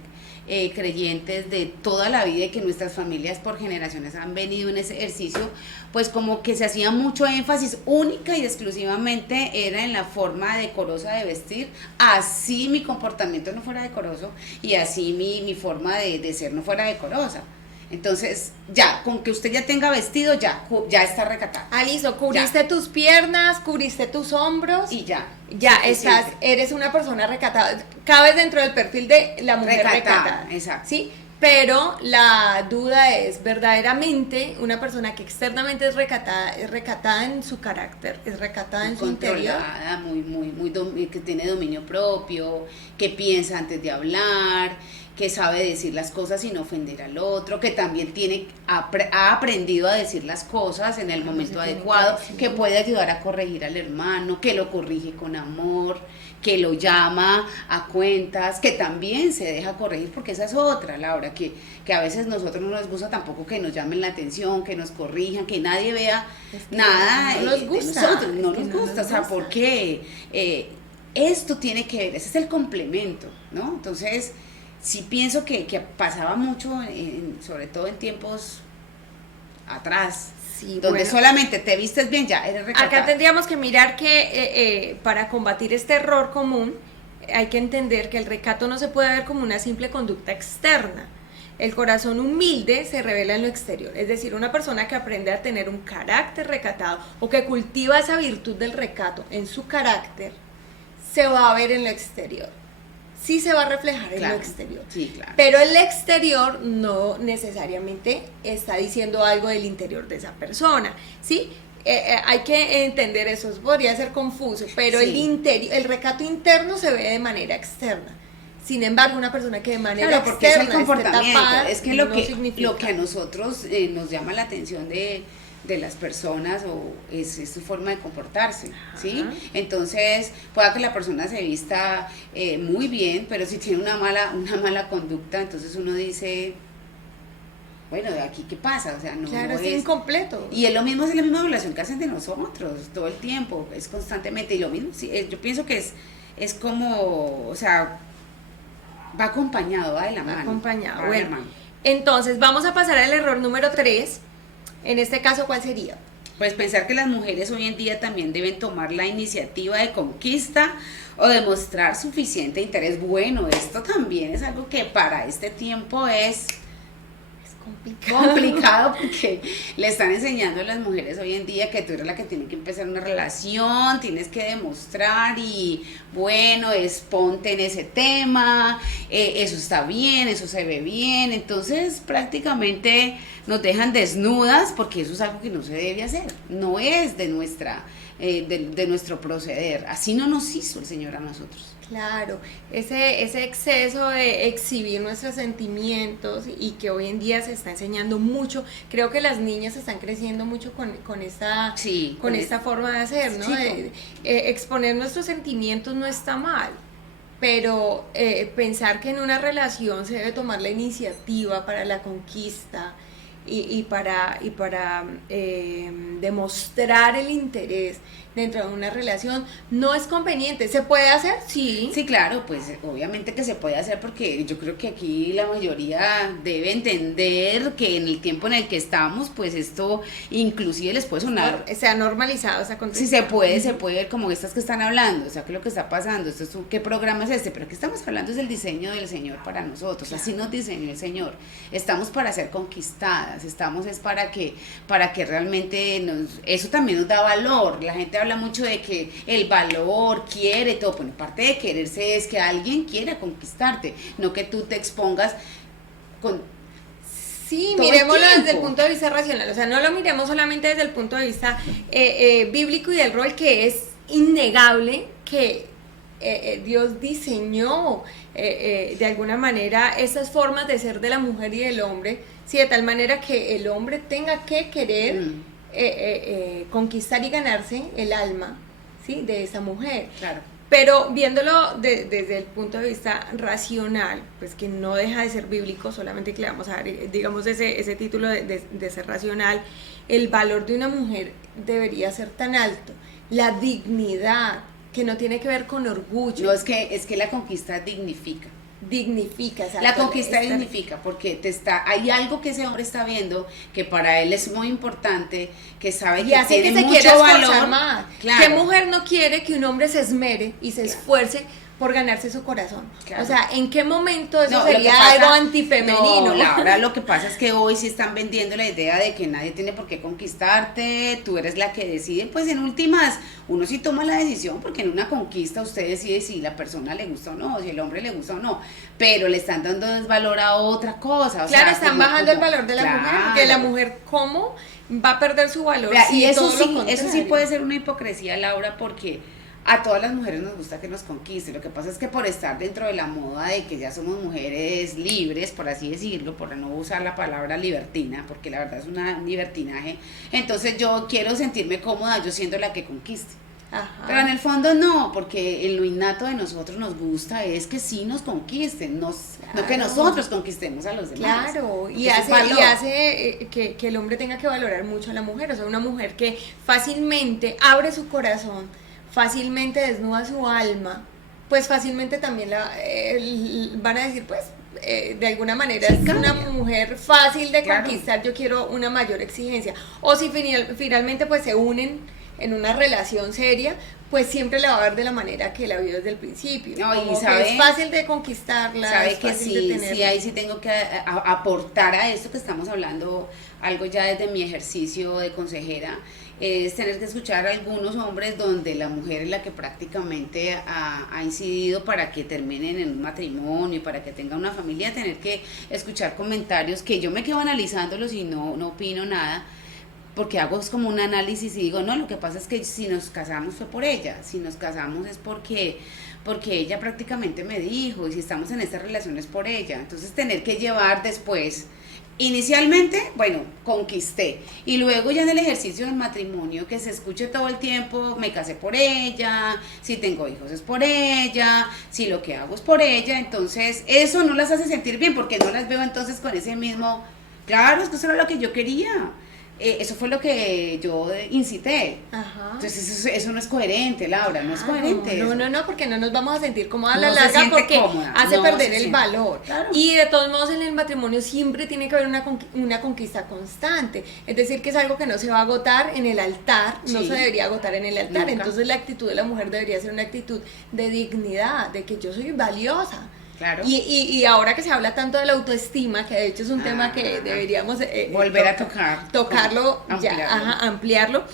creyentes de toda la vida y que nuestras familias por generaciones han venido en ese ejercicio, pues como que se hacía mucho énfasis única y exclusivamente era en la forma decorosa de vestir, así mi comportamiento no fuera decoroso y así mi forma de ser no fuera decorosa. Entonces, ya, con que usted ya tenga vestido, ya está recatada. Ah, listo, cubriste tus piernas, cubriste tus hombros. Y ya. Ya Suficiente. eres una persona recatada, cabes dentro del perfil de la mujer recatada, exacto. ¿sí? Pero la duda es, verdaderamente, una persona que externamente es recatada en su carácter, es recatada en su interior. Controlada, que tiene dominio propio, que piensa antes de hablar, que sabe decir las cosas sin ofender al otro, que también ha aprendido a decir las cosas en el momento adecuado, que puede ayudar a corregir al hermano, que lo corrige con amor, que lo llama a cuentas, que también se deja corregir, porque esa es otra, Laura, que a veces nosotros no nos gusta tampoco que nos llamen la atención, que nos corrijan, que nadie vea nada no nos gusta, de nosotros, no es que nos no gusta, nos o sea, gusta. ¿por qué? Esto tiene que ver, ese es el complemento, ¿no? Entonces, sí pienso que pasaba mucho, sobre todo en tiempos atrás, Sí, donde bueno. solamente te vistes bien, ya eres recatada. Acá tendríamos que mirar que para combatir este error común hay que entender que el recato no se puede ver como una simple conducta externa. El corazón humilde se revela en lo exterior, es decir, una persona que aprende a tener un carácter recatado o que cultiva esa virtud del recato en su carácter, se va a ver en lo exterior. Sí se va a reflejar en lo exterior. Sí, claro. Pero el exterior no necesariamente está diciendo algo del interior de esa persona, ¿sí? Hay que entender eso, podría ser confuso, pero Sí. el recato interno se ve de manera externa. Sin embargo, una persona que de manera Claro, porque es el externa esté comportamiento, tapada, es que no lo que significa. a nosotros nos llama la atención de las personas es su forma de comportarse, ¿sí? Ajá. Entonces, pueda que la persona se vista muy bien, pero si tiene una mala conducta, entonces uno dice, bueno, ¿de aquí qué pasa? O sea, no, Claro, no es incompleto. Y es la misma evaluación que hacen de nosotros todo el tiempo, es constantemente, y lo mismo, sí, yo pienso que es como, o sea, va acompañado, va de la mano. Acompañado. Va de la Bueno, mano. entonces vamos a pasar al error número 3. En este caso, ¿cuál sería? Pues pensar que las mujeres hoy en día también deben tomar la iniciativa de conquista o demostrar suficiente interés. Bueno, esto también es algo que para este tiempo es complicado porque le están enseñando a las mujeres hoy en día que tú eres la que tiene que empezar una relación, tienes que demostrar y bueno, ponte en ese tema, eso está bien, eso se ve bien, entonces prácticamente nos dejan desnudas porque eso es algo que no se debe hacer, no es de nuestro proceder, así no nos hizo el Señor a nosotros. Claro, ese exceso de exhibir nuestros sentimientos y que hoy en día se está enseñando mucho, creo que las niñas están creciendo mucho con esta forma de hacer, ¿no? Sí, Exponer nuestros sentimientos no está mal, pero pensar que en una relación se debe tomar la iniciativa para la conquista y para demostrar el interés dentro de una relación no es conveniente. ¿Se puede hacer? Sí. Sí, claro, pues obviamente que se puede hacer porque yo creo que aquí la mayoría debe entender que en el tiempo en el que estamos, pues esto inclusive les puede sonar. Se ha normalizado esa conducta. Sí, se puede ver como estas que están hablando, o sea, que lo que está pasando, ¿qué programa es este? Pero que estamos hablando es del diseño del Señor para nosotros, así nos diseñó el Señor, estamos para ser conquistadas, llamadas, estamos es para que realmente eso también nos da valor. La gente habla mucho de que el valor, quiere, todo, bueno, parte de quererse es que alguien quiera conquistarte, no que tú te expongas con... Sí, todo miremoslo el desde el tiempo. punto de vista racional, o sea, no lo miremos solamente desde el punto de vista bíblico y del rol, que es innegable que Dios diseñó de alguna manera esas formas de ser de la mujer y del hombre, sí, de tal manera que el hombre tenga que querer conquistar y ganarse el alma, ¿sí?, de esa mujer. Claro. Pero viéndolo desde el punto de vista racional, pues que no deja de ser bíblico, solamente que le vamos a dar, digamos, ese título de ser racional, el valor de una mujer debería ser tan alto, la dignidad, que no tiene que ver con orgullo. No, es que la conquista dignifica. Dignifica, exacto. La conquista dignifica porque hay algo que ese hombre está viendo que para él es muy importante, que sabe Y que hace tiene que se mucho quiera esforzar valor. más. Claro. ¿Qué mujer no quiere que un hombre se esmere y se esfuerce por ganarse su corazón? Claro. O sea, ¿en qué momento eso No, lo que sería pasa- algo antifemenino? No, Laura, lo que pasa es que hoy sí están vendiendo la idea de que nadie tiene por qué conquistarte, tú eres la que decide, pues en últimas, uno sí toma la decisión, porque en una conquista usted decide si la persona le gusta o no, si el hombre le gusta o no, pero le están dando desvalor a otra cosa. Claro, están bajando el valor de la mujer, Claro. porque la mujer, ¿cómo va a perder su valor? Vea, si y eso todo lo sí contrario? puede ser una hipocresía, Laura, porque a todas las mujeres nos gusta que nos conquisten. Lo que pasa es que por estar dentro de la moda de que ya somos mujeres libres, por así decirlo, por no usar la palabra libertina, porque la verdad es un libertinaje, entonces yo quiero sentirme cómoda yo siendo la que conquiste. Ajá. Pero en el fondo no, porque en lo innato de nosotros nos gusta es que sí nos conquisten, no que nosotros conquistemos a los demás. Claro, Porque y eso es hace, valor. que el hombre tenga que valorar mucho a la mujer, o sea, una mujer que fácilmente abre su corazón, fácilmente desnuda su alma, pues fácilmente también van a decir, pues, de alguna manera Sí, es cambia. una mujer fácil de Claro. conquistar, yo quiero una mayor exigencia. O si finalmente pues se unen en una relación seria, pues siempre la va a ver de la manera que la vio desde el principio. No, y Como que sabe- es fácil de conquistarla, Sabe es que fácil de sí, tenerla. sí, ahí sí tengo que aportar a esto que estamos hablando, algo ya desde mi ejercicio de consejera, es tener que escuchar a algunos hombres donde la mujer es la que prácticamente ha incidido para que terminen en un matrimonio, para que tengan una familia, tener que escuchar comentarios que yo me quedo analizándolos y no opino nada, porque hago como un análisis y digo, no, lo que pasa es que si nos casamos fue por ella, si nos casamos es porque ella prácticamente me dijo, y si estamos en esta relación es por ella. Entonces tener que llevar después, inicialmente, bueno, conquisté, y luego ya en el ejercicio del matrimonio, que se escuche todo el tiempo, me casé por ella, si tengo hijos es por ella, si lo que hago es por ella, entonces eso no las hace sentir bien, porque no las veo entonces con ese mismo, claro, es que eso era lo que yo quería. Eso fue lo que yo incité. Ajá. Entonces eso no es coherente, Laura, no es coherente. No, porque no nos vamos a sentir cómodas a la No se larga, siente porque cómoda, hace no perder se el siente. valor. Claro. Y de todos modos en el matrimonio siempre tiene que haber una conquista constante. Es decir, que es algo que no se va a agotar en el altar, no Sí. se debería agotar en el altar. Nunca. Entonces la actitud de la mujer debería ser una actitud de dignidad, de que yo soy valiosa. Claro. Y ahora que se habla tanto de la autoestima, que de hecho es un tema que Ah. deberíamos Volver a tocarlo, ampliarlo,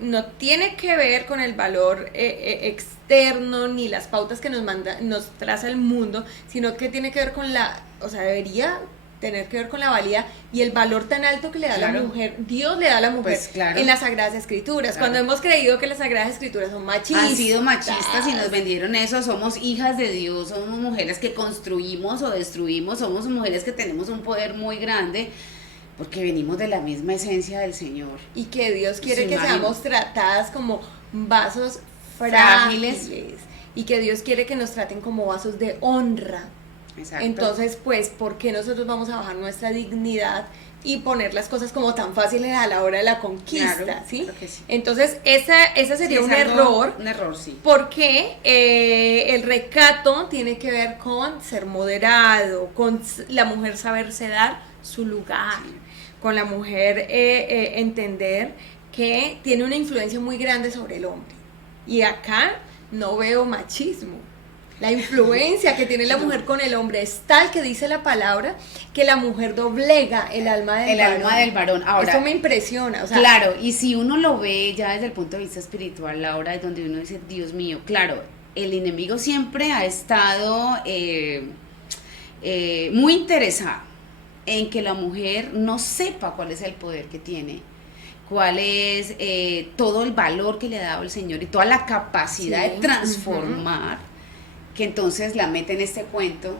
no tiene que ver con el valor externo ni las pautas que nos traza el mundo, sino que tiene que ver con debería tener que ver con la valía y el valor tan alto que le da la Claro. mujer, Dios le da a la mujer Pues, claro. en las Sagradas Escrituras. Claro. Cuando hemos creído que las Sagradas Escrituras son machistas, Han sido machistas y nos vendieron eso, somos hijas de Dios, somos mujeres que construimos o destruimos, somos mujeres que tenemos un poder muy grande, porque venimos de la misma esencia del Señor. y que Dios quiere Sí, que Mari. seamos tratadas como vasos frágiles Frágiles. y que Dios quiere que nos traten como vasos de honra. Exacto. Entonces, pues, ¿por qué nosotros vamos a bajar nuestra dignidad y poner las cosas como tan fáciles a la hora de la conquista? Claro, ¿sí? creo que sí. Entonces, esa Sí, sería es un algo- error. Un error, sí. Porque el recato tiene que ver con ser moderado, con la mujer saberse dar su lugar, con la mujer entender que tiene una influencia muy grande sobre el hombre. Y acá no veo machismo. La influencia que tiene la mujer con el hombre es tal que dice la palabra que la mujer doblega el alma del varón. El alma del varón. Ahora, eso me impresiona. O sea, claro, y si uno lo ve ya desde el punto de vista espiritual, Laura, es donde uno dice, Dios mío, claro, el enemigo siempre ha estado muy interesado en que la mujer no sepa cuál es el poder que tiene, cuál es todo el valor que le ha dado el Señor y toda la capacidad de transformar, que entonces la mete en este cuento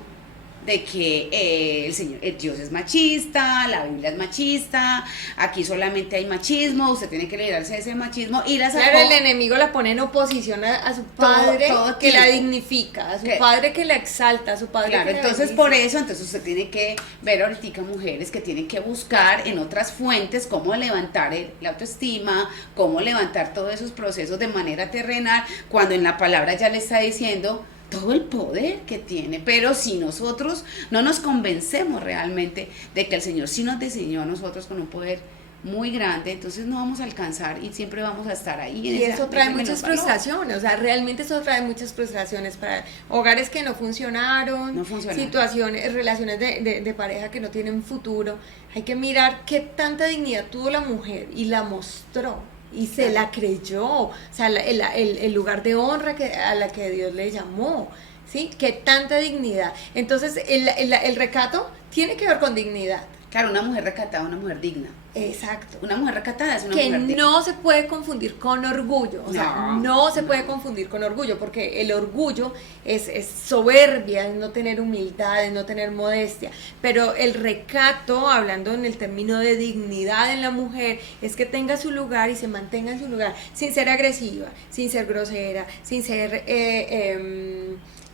de que el Señor, Dios es machista, la Biblia es machista, aquí solamente hay machismo, usted tiene que liberarse de ese machismo y la sacó. Claro, el enemigo la pone en oposición a su padre todo que tiempo. La dignifica, a su padre que la exalta, a su padre claro, que la entonces bendice. por eso, entonces usted tiene que ver ahorita mujeres que tienen que buscar en otras fuentes cómo levantar la autoestima, cómo levantar todos esos procesos de manera terrenal, cuando en la palabra ya le está diciendo todo el poder que tiene, pero si nosotros no nos convencemos realmente de que el Señor sí nos diseñó a nosotros con un poder muy grande, entonces no vamos a alcanzar y siempre vamos a estar ahí. Y eso trae muchas frustraciones, o sea, realmente eso trae muchas frustraciones para hogares que no funcionaron, situaciones, relaciones de pareja que no tienen futuro. Hay que mirar qué tanta dignidad tuvo la mujer y la mostró. Y se la creyó, o sea, el lugar de honra a la que Dios le llamó, ¿sí? Que tanta dignidad. Entonces, el recato tiene que ver con dignidad. Claro, una mujer recatada, una mujer digna. Exacto. Una mujer recatada es una que mujer digna. Que no se puede confundir con orgullo, o sea, no se puede confundir con orgullo, porque el orgullo es soberbia, es no tener humildad, es no tener modestia, pero el recato, hablando en el término de dignidad en la mujer, es que tenga su lugar y se mantenga en su lugar, sin ser agresiva, sin ser grosera, sin ser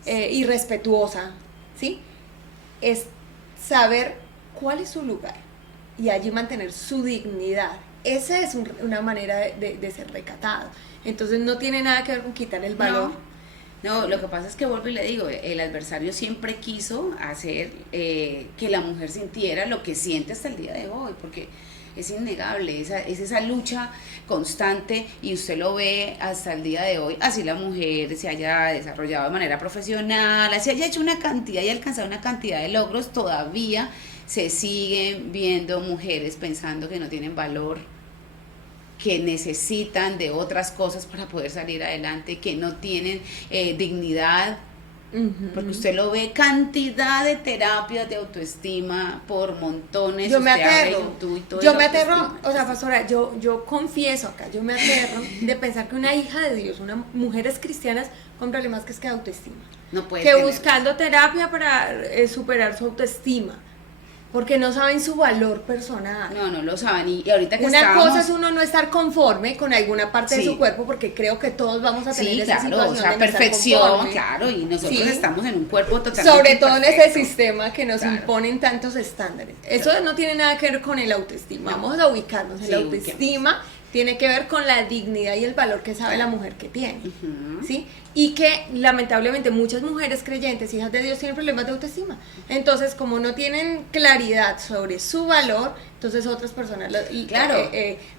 irrespetuosa, ¿sí? Es saber cuál es su lugar y allí mantener su dignidad. Esa es una manera de ser recatado. Entonces no tiene nada que ver con quitar el valor. No, lo que pasa es que vuelvo y le digo, el adversario siempre quiso hacer que la mujer sintiera lo que siente hasta el día de hoy, porque es innegable, es esa lucha constante y usted lo ve hasta el día de hoy, así la mujer se haya desarrollado de manera profesional, así haya hecho una cantidad y alcanzado una cantidad de logros, todavía se siguen viendo mujeres pensando que no tienen valor, que necesitan de otras cosas para poder salir adelante, que no tienen dignidad, porque usted lo ve, cantidad de terapias de autoestima por montones. Yo me aterro, o sea, pastora, yo confieso acá, yo me aterro de pensar que una hija de Dios, una mujeres cristianas con problemas que es que autoestima, no puede que buscando terapia para superar su autoestima, porque no saben su valor personal. No lo saben. Y ahorita que una cosa es uno no estar conforme con alguna parte de su cuerpo, porque creo que todos vamos a tener esa situación, o sea, de perfección, claro, y nosotros estamos en un cuerpo totalmente sobre todo imperfecto. en ese sistema que nos imponen tantos estándares. Eso no tiene nada que ver con el autoestima. Vamos a ubicarnos. El autoestima tiene que ver con la dignidad y el valor que sabe la mujer que tiene, ¿sí? Y que lamentablemente muchas mujeres creyentes, hijas de Dios, tienen problemas de autoestima. Entonces, como no tienen claridad sobre su valor, entonces otras personas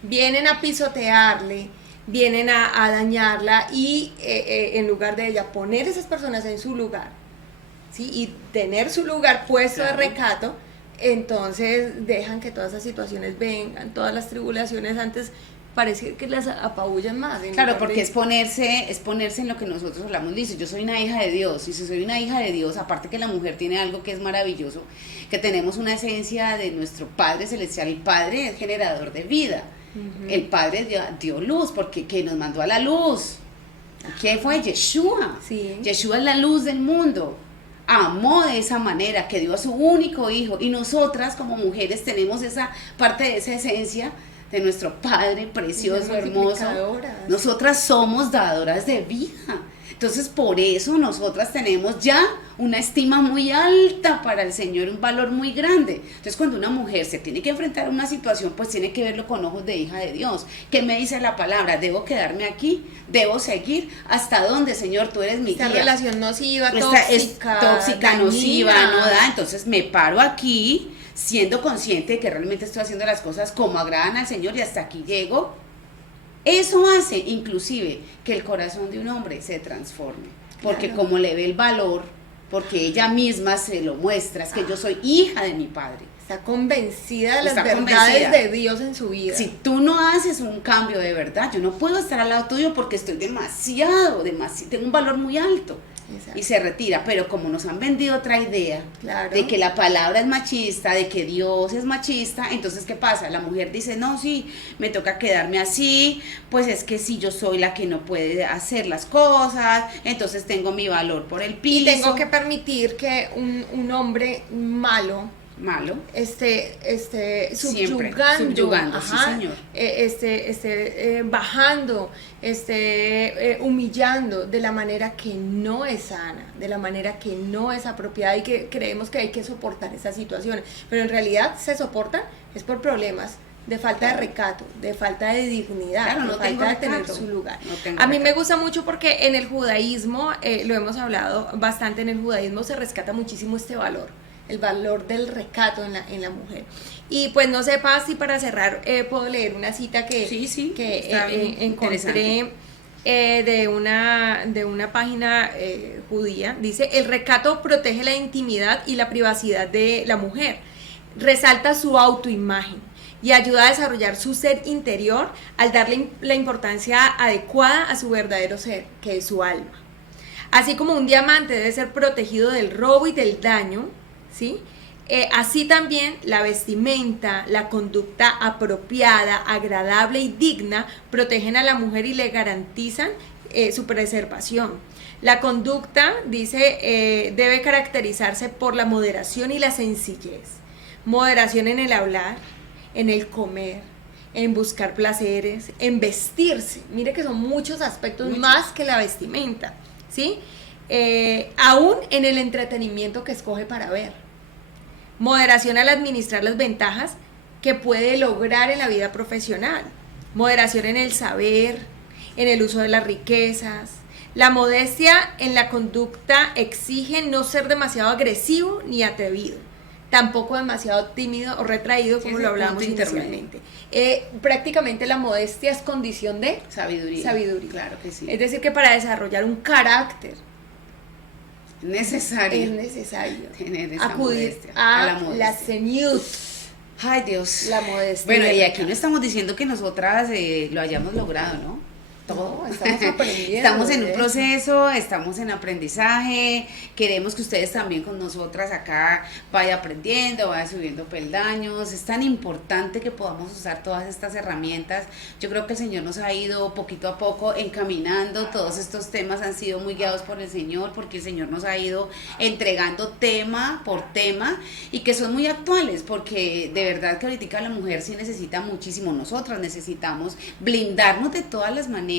vienen a pisotearle, vienen a dañarla y en lugar de ella poner esas personas en su lugar, ¿sí? Y tener su lugar puesto de recato, entonces dejan que todas esas situaciones vengan, todas las tribulaciones antes parece que las apabullan más. Claro, porque es ponerse en lo que nosotros hablamos. Dice, yo soy una hija de Dios, y si soy una hija de Dios, aparte que la mujer tiene algo que es maravilloso, que tenemos una esencia de nuestro Padre Celestial. El Padre es generador de vida, el Padre dio luz, porque que nos mandó a la luz, ¿qué fue? Yeshua. Yeshua es la luz del mundo. Amó de esa manera, que dio a su único hijo, y nosotras como mujeres tenemos esa parte de esa esencia de nuestro Padre precioso, hermoso. Nosotras somos dadoras de vida. Entonces, por eso nosotras tenemos ya una estima muy alta para el Señor, un valor muy grande. Entonces, cuando una mujer se tiene que enfrentar a una situación, pues tiene que verlo con ojos de hija de Dios. ¿Qué me dice la palabra? ¿Debo quedarme aquí? ¿Debo seguir? ¿Hasta dónde, Señor? Tú eres mi guía. Esta relación nociva, tóxica, nociva, no da. Entonces, me paro aquí, siendo consciente de que realmente estoy haciendo las cosas como agradan al Señor, y hasta aquí llego, Eso hace inclusive que el corazón de un hombre se transforme, porque Claro. como le ve el valor, porque ella misma se lo muestra, es que yo soy hija de mi padre. Está convencida de las Está verdades convencida. de Dios en su vida. Si tú no haces un cambio de verdad, yo no puedo estar al lado tuyo porque estoy demasiado, tengo un valor muy alto. Exacto. Y se retira, pero como nos han vendido otra idea Claro. de que la palabra es machista, de que Dios es machista, entonces ¿qué pasa? La mujer dice, no, sí, me toca quedarme así, pues es que si yo soy la que no puede hacer las cosas, entonces tengo mi valor por el piso. Y tengo que permitir que un hombre malo Malo. subyugando, sí, señor. Bajando, humillando de la manera que no es sana, de la manera que no es apropiada, y que creemos que hay que soportar esas situaciones, pero en realidad se soportan es por problemas de falta de recato, de falta de dignidad, Claro, de no tengo falta de tener recato, su lugar. no tengo A mí me recato. gusta mucho porque en el judaísmo, lo hemos hablado bastante, en el judaísmo se rescata muchísimo este valor, el valor del recato en la mujer. Y pues no sé, Paz, si para cerrar puedo leer una cita que, Sí, que está bien encontré de una página judía. Dice: el recato protege la intimidad y la privacidad de la mujer, resalta su autoimagen y ayuda a desarrollar su ser interior al darle la importancia adecuada a su verdadero ser, que es su alma. Así como un diamante debe ser protegido del robo y del daño, ¿sí? Así también la vestimenta, la conducta apropiada, agradable y digna protegen a la mujer y le garantizan su preservación. La conducta, dice, debe caracterizarse por la moderación y la sencillez. Moderación en el hablar, en el comer, en buscar placeres, en vestirse. Mire que son muchos aspectos más que la vestimenta, ¿sí? Aún en el entretenimiento que escoge para ver. Moderación al administrar las ventajas que puede lograr en la vida profesional. Moderación en el saber, en el uso de las riquezas. La modestia en la conducta exige no ser demasiado agresivo ni atrevido, tampoco demasiado tímido o retraído, como lo hablamos inicialmente. Prácticamente la modestia es condición de sabiduría. Claro que sí. Es decir, que para desarrollar un carácter es necesario tener esa acudir modestia, a la la modestia. seniut, Ay, Dios. la modestia. Bueno, y el aquí no estamos diciendo que nosotras lo hayamos logrado, ¿no? Todo. No, estamos aprendiendo. Estamos en un de eso. proceso, estamos en aprendizaje, queremos que ustedes también con nosotras acá vaya aprendiendo, vaya subiendo peldaños. Es tan importante que podamos usar todas estas herramientas. Yo creo que el Señor nos ha ido poquito a poco encaminando, todos estos temas han sido muy guiados por el Señor, porque el Señor nos ha ido entregando tema por tema y que son muy actuales, porque de verdad que ahorita la mujer sí necesita muchísimo, nosotras necesitamos blindarnos de todas las maneras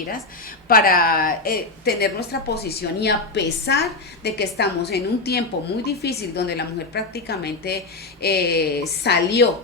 para tener nuestra posición, y a pesar de que estamos en un tiempo muy difícil donde la mujer prácticamente salió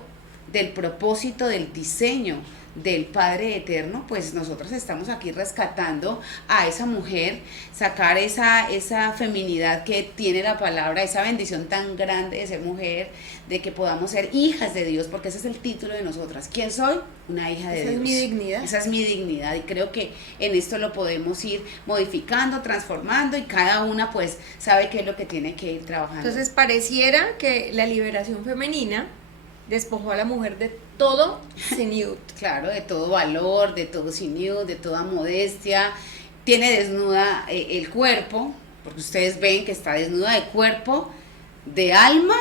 del propósito del diseño del Padre Eterno, pues nosotros estamos aquí rescatando a esa mujer, sacar esa feminidad que tiene la palabra, esa bendición tan grande de ser mujer, de que podamos ser hijas de Dios, porque ese es el título de nosotras. ¿Quién soy? Una hija de Dios. Esa es mi dignidad. Esa es mi dignidad, y creo que en esto lo podemos ir modificando, transformando, y cada una pues sabe qué es lo que tiene que ir trabajando. Entonces pareciera que la liberación femenina despojó a la mujer de todo seniut. Claro, de todo valor, de todo siniud, de toda modestia. Tiene desnuda el cuerpo, porque ustedes ven que está desnuda de cuerpo, de alma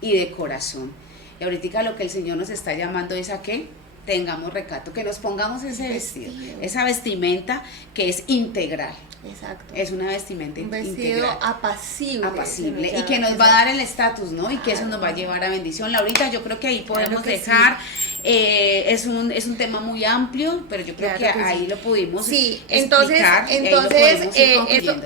y de corazón. Y ahorita lo que el Señor nos está llamando es a que tengamos recato, que nos pongamos ese vestido, esa vestimenta que es integral. Exacto. Es una vestimenta Un vestido integral. apacible. Y que nos va a dar el estatus, ¿no? Y que eso nos va a llevar a bendición. Laurita, yo creo que ahí podemos dejar, es un tema muy amplio, pero yo creo que ahí lo pudimos explicar.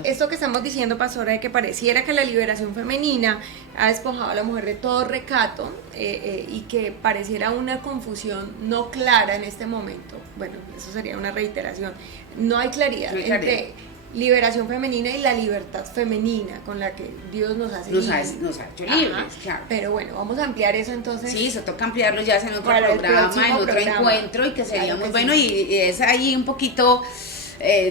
Esto que estamos diciendo, pastora, de que pareciera que la liberación femenina ha despojado a la mujer de todo recato, y que pareciera una confusión no clara en este momento. Bueno, eso sería una reiteración. No hay claridad entre liberación femenina y la libertad femenina con la que Dios nos hace Nos ha libres. hecho Ajá. libres, claro. Pero bueno, vamos a ampliar eso entonces. Sí, eso toca ampliarlo ya en otro Para el programa, en próximo otro programa. encuentro, y que sería Claro muy que bueno, sí. y es ahí un poquito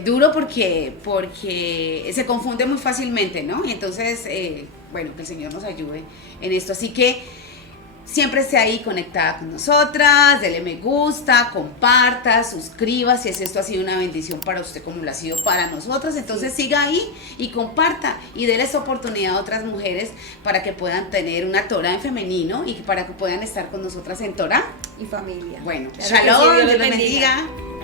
duro porque se confunde muy fácilmente, ¿no? Y entonces, bueno, que el Señor nos ayude en esto. Así que siempre esté ahí conectada con nosotras, dele me gusta, comparta, suscríbase, si esto ha sido una bendición para usted como lo ha sido para nosotras, entonces siga ahí y comparta y déle esta oportunidad a otras mujeres para que puedan tener una Torah en femenino y para que puedan estar con nosotras en Torah Y familia. Bueno, Claro que sí, shalom, Dios Dios los los bendiga. bendiga.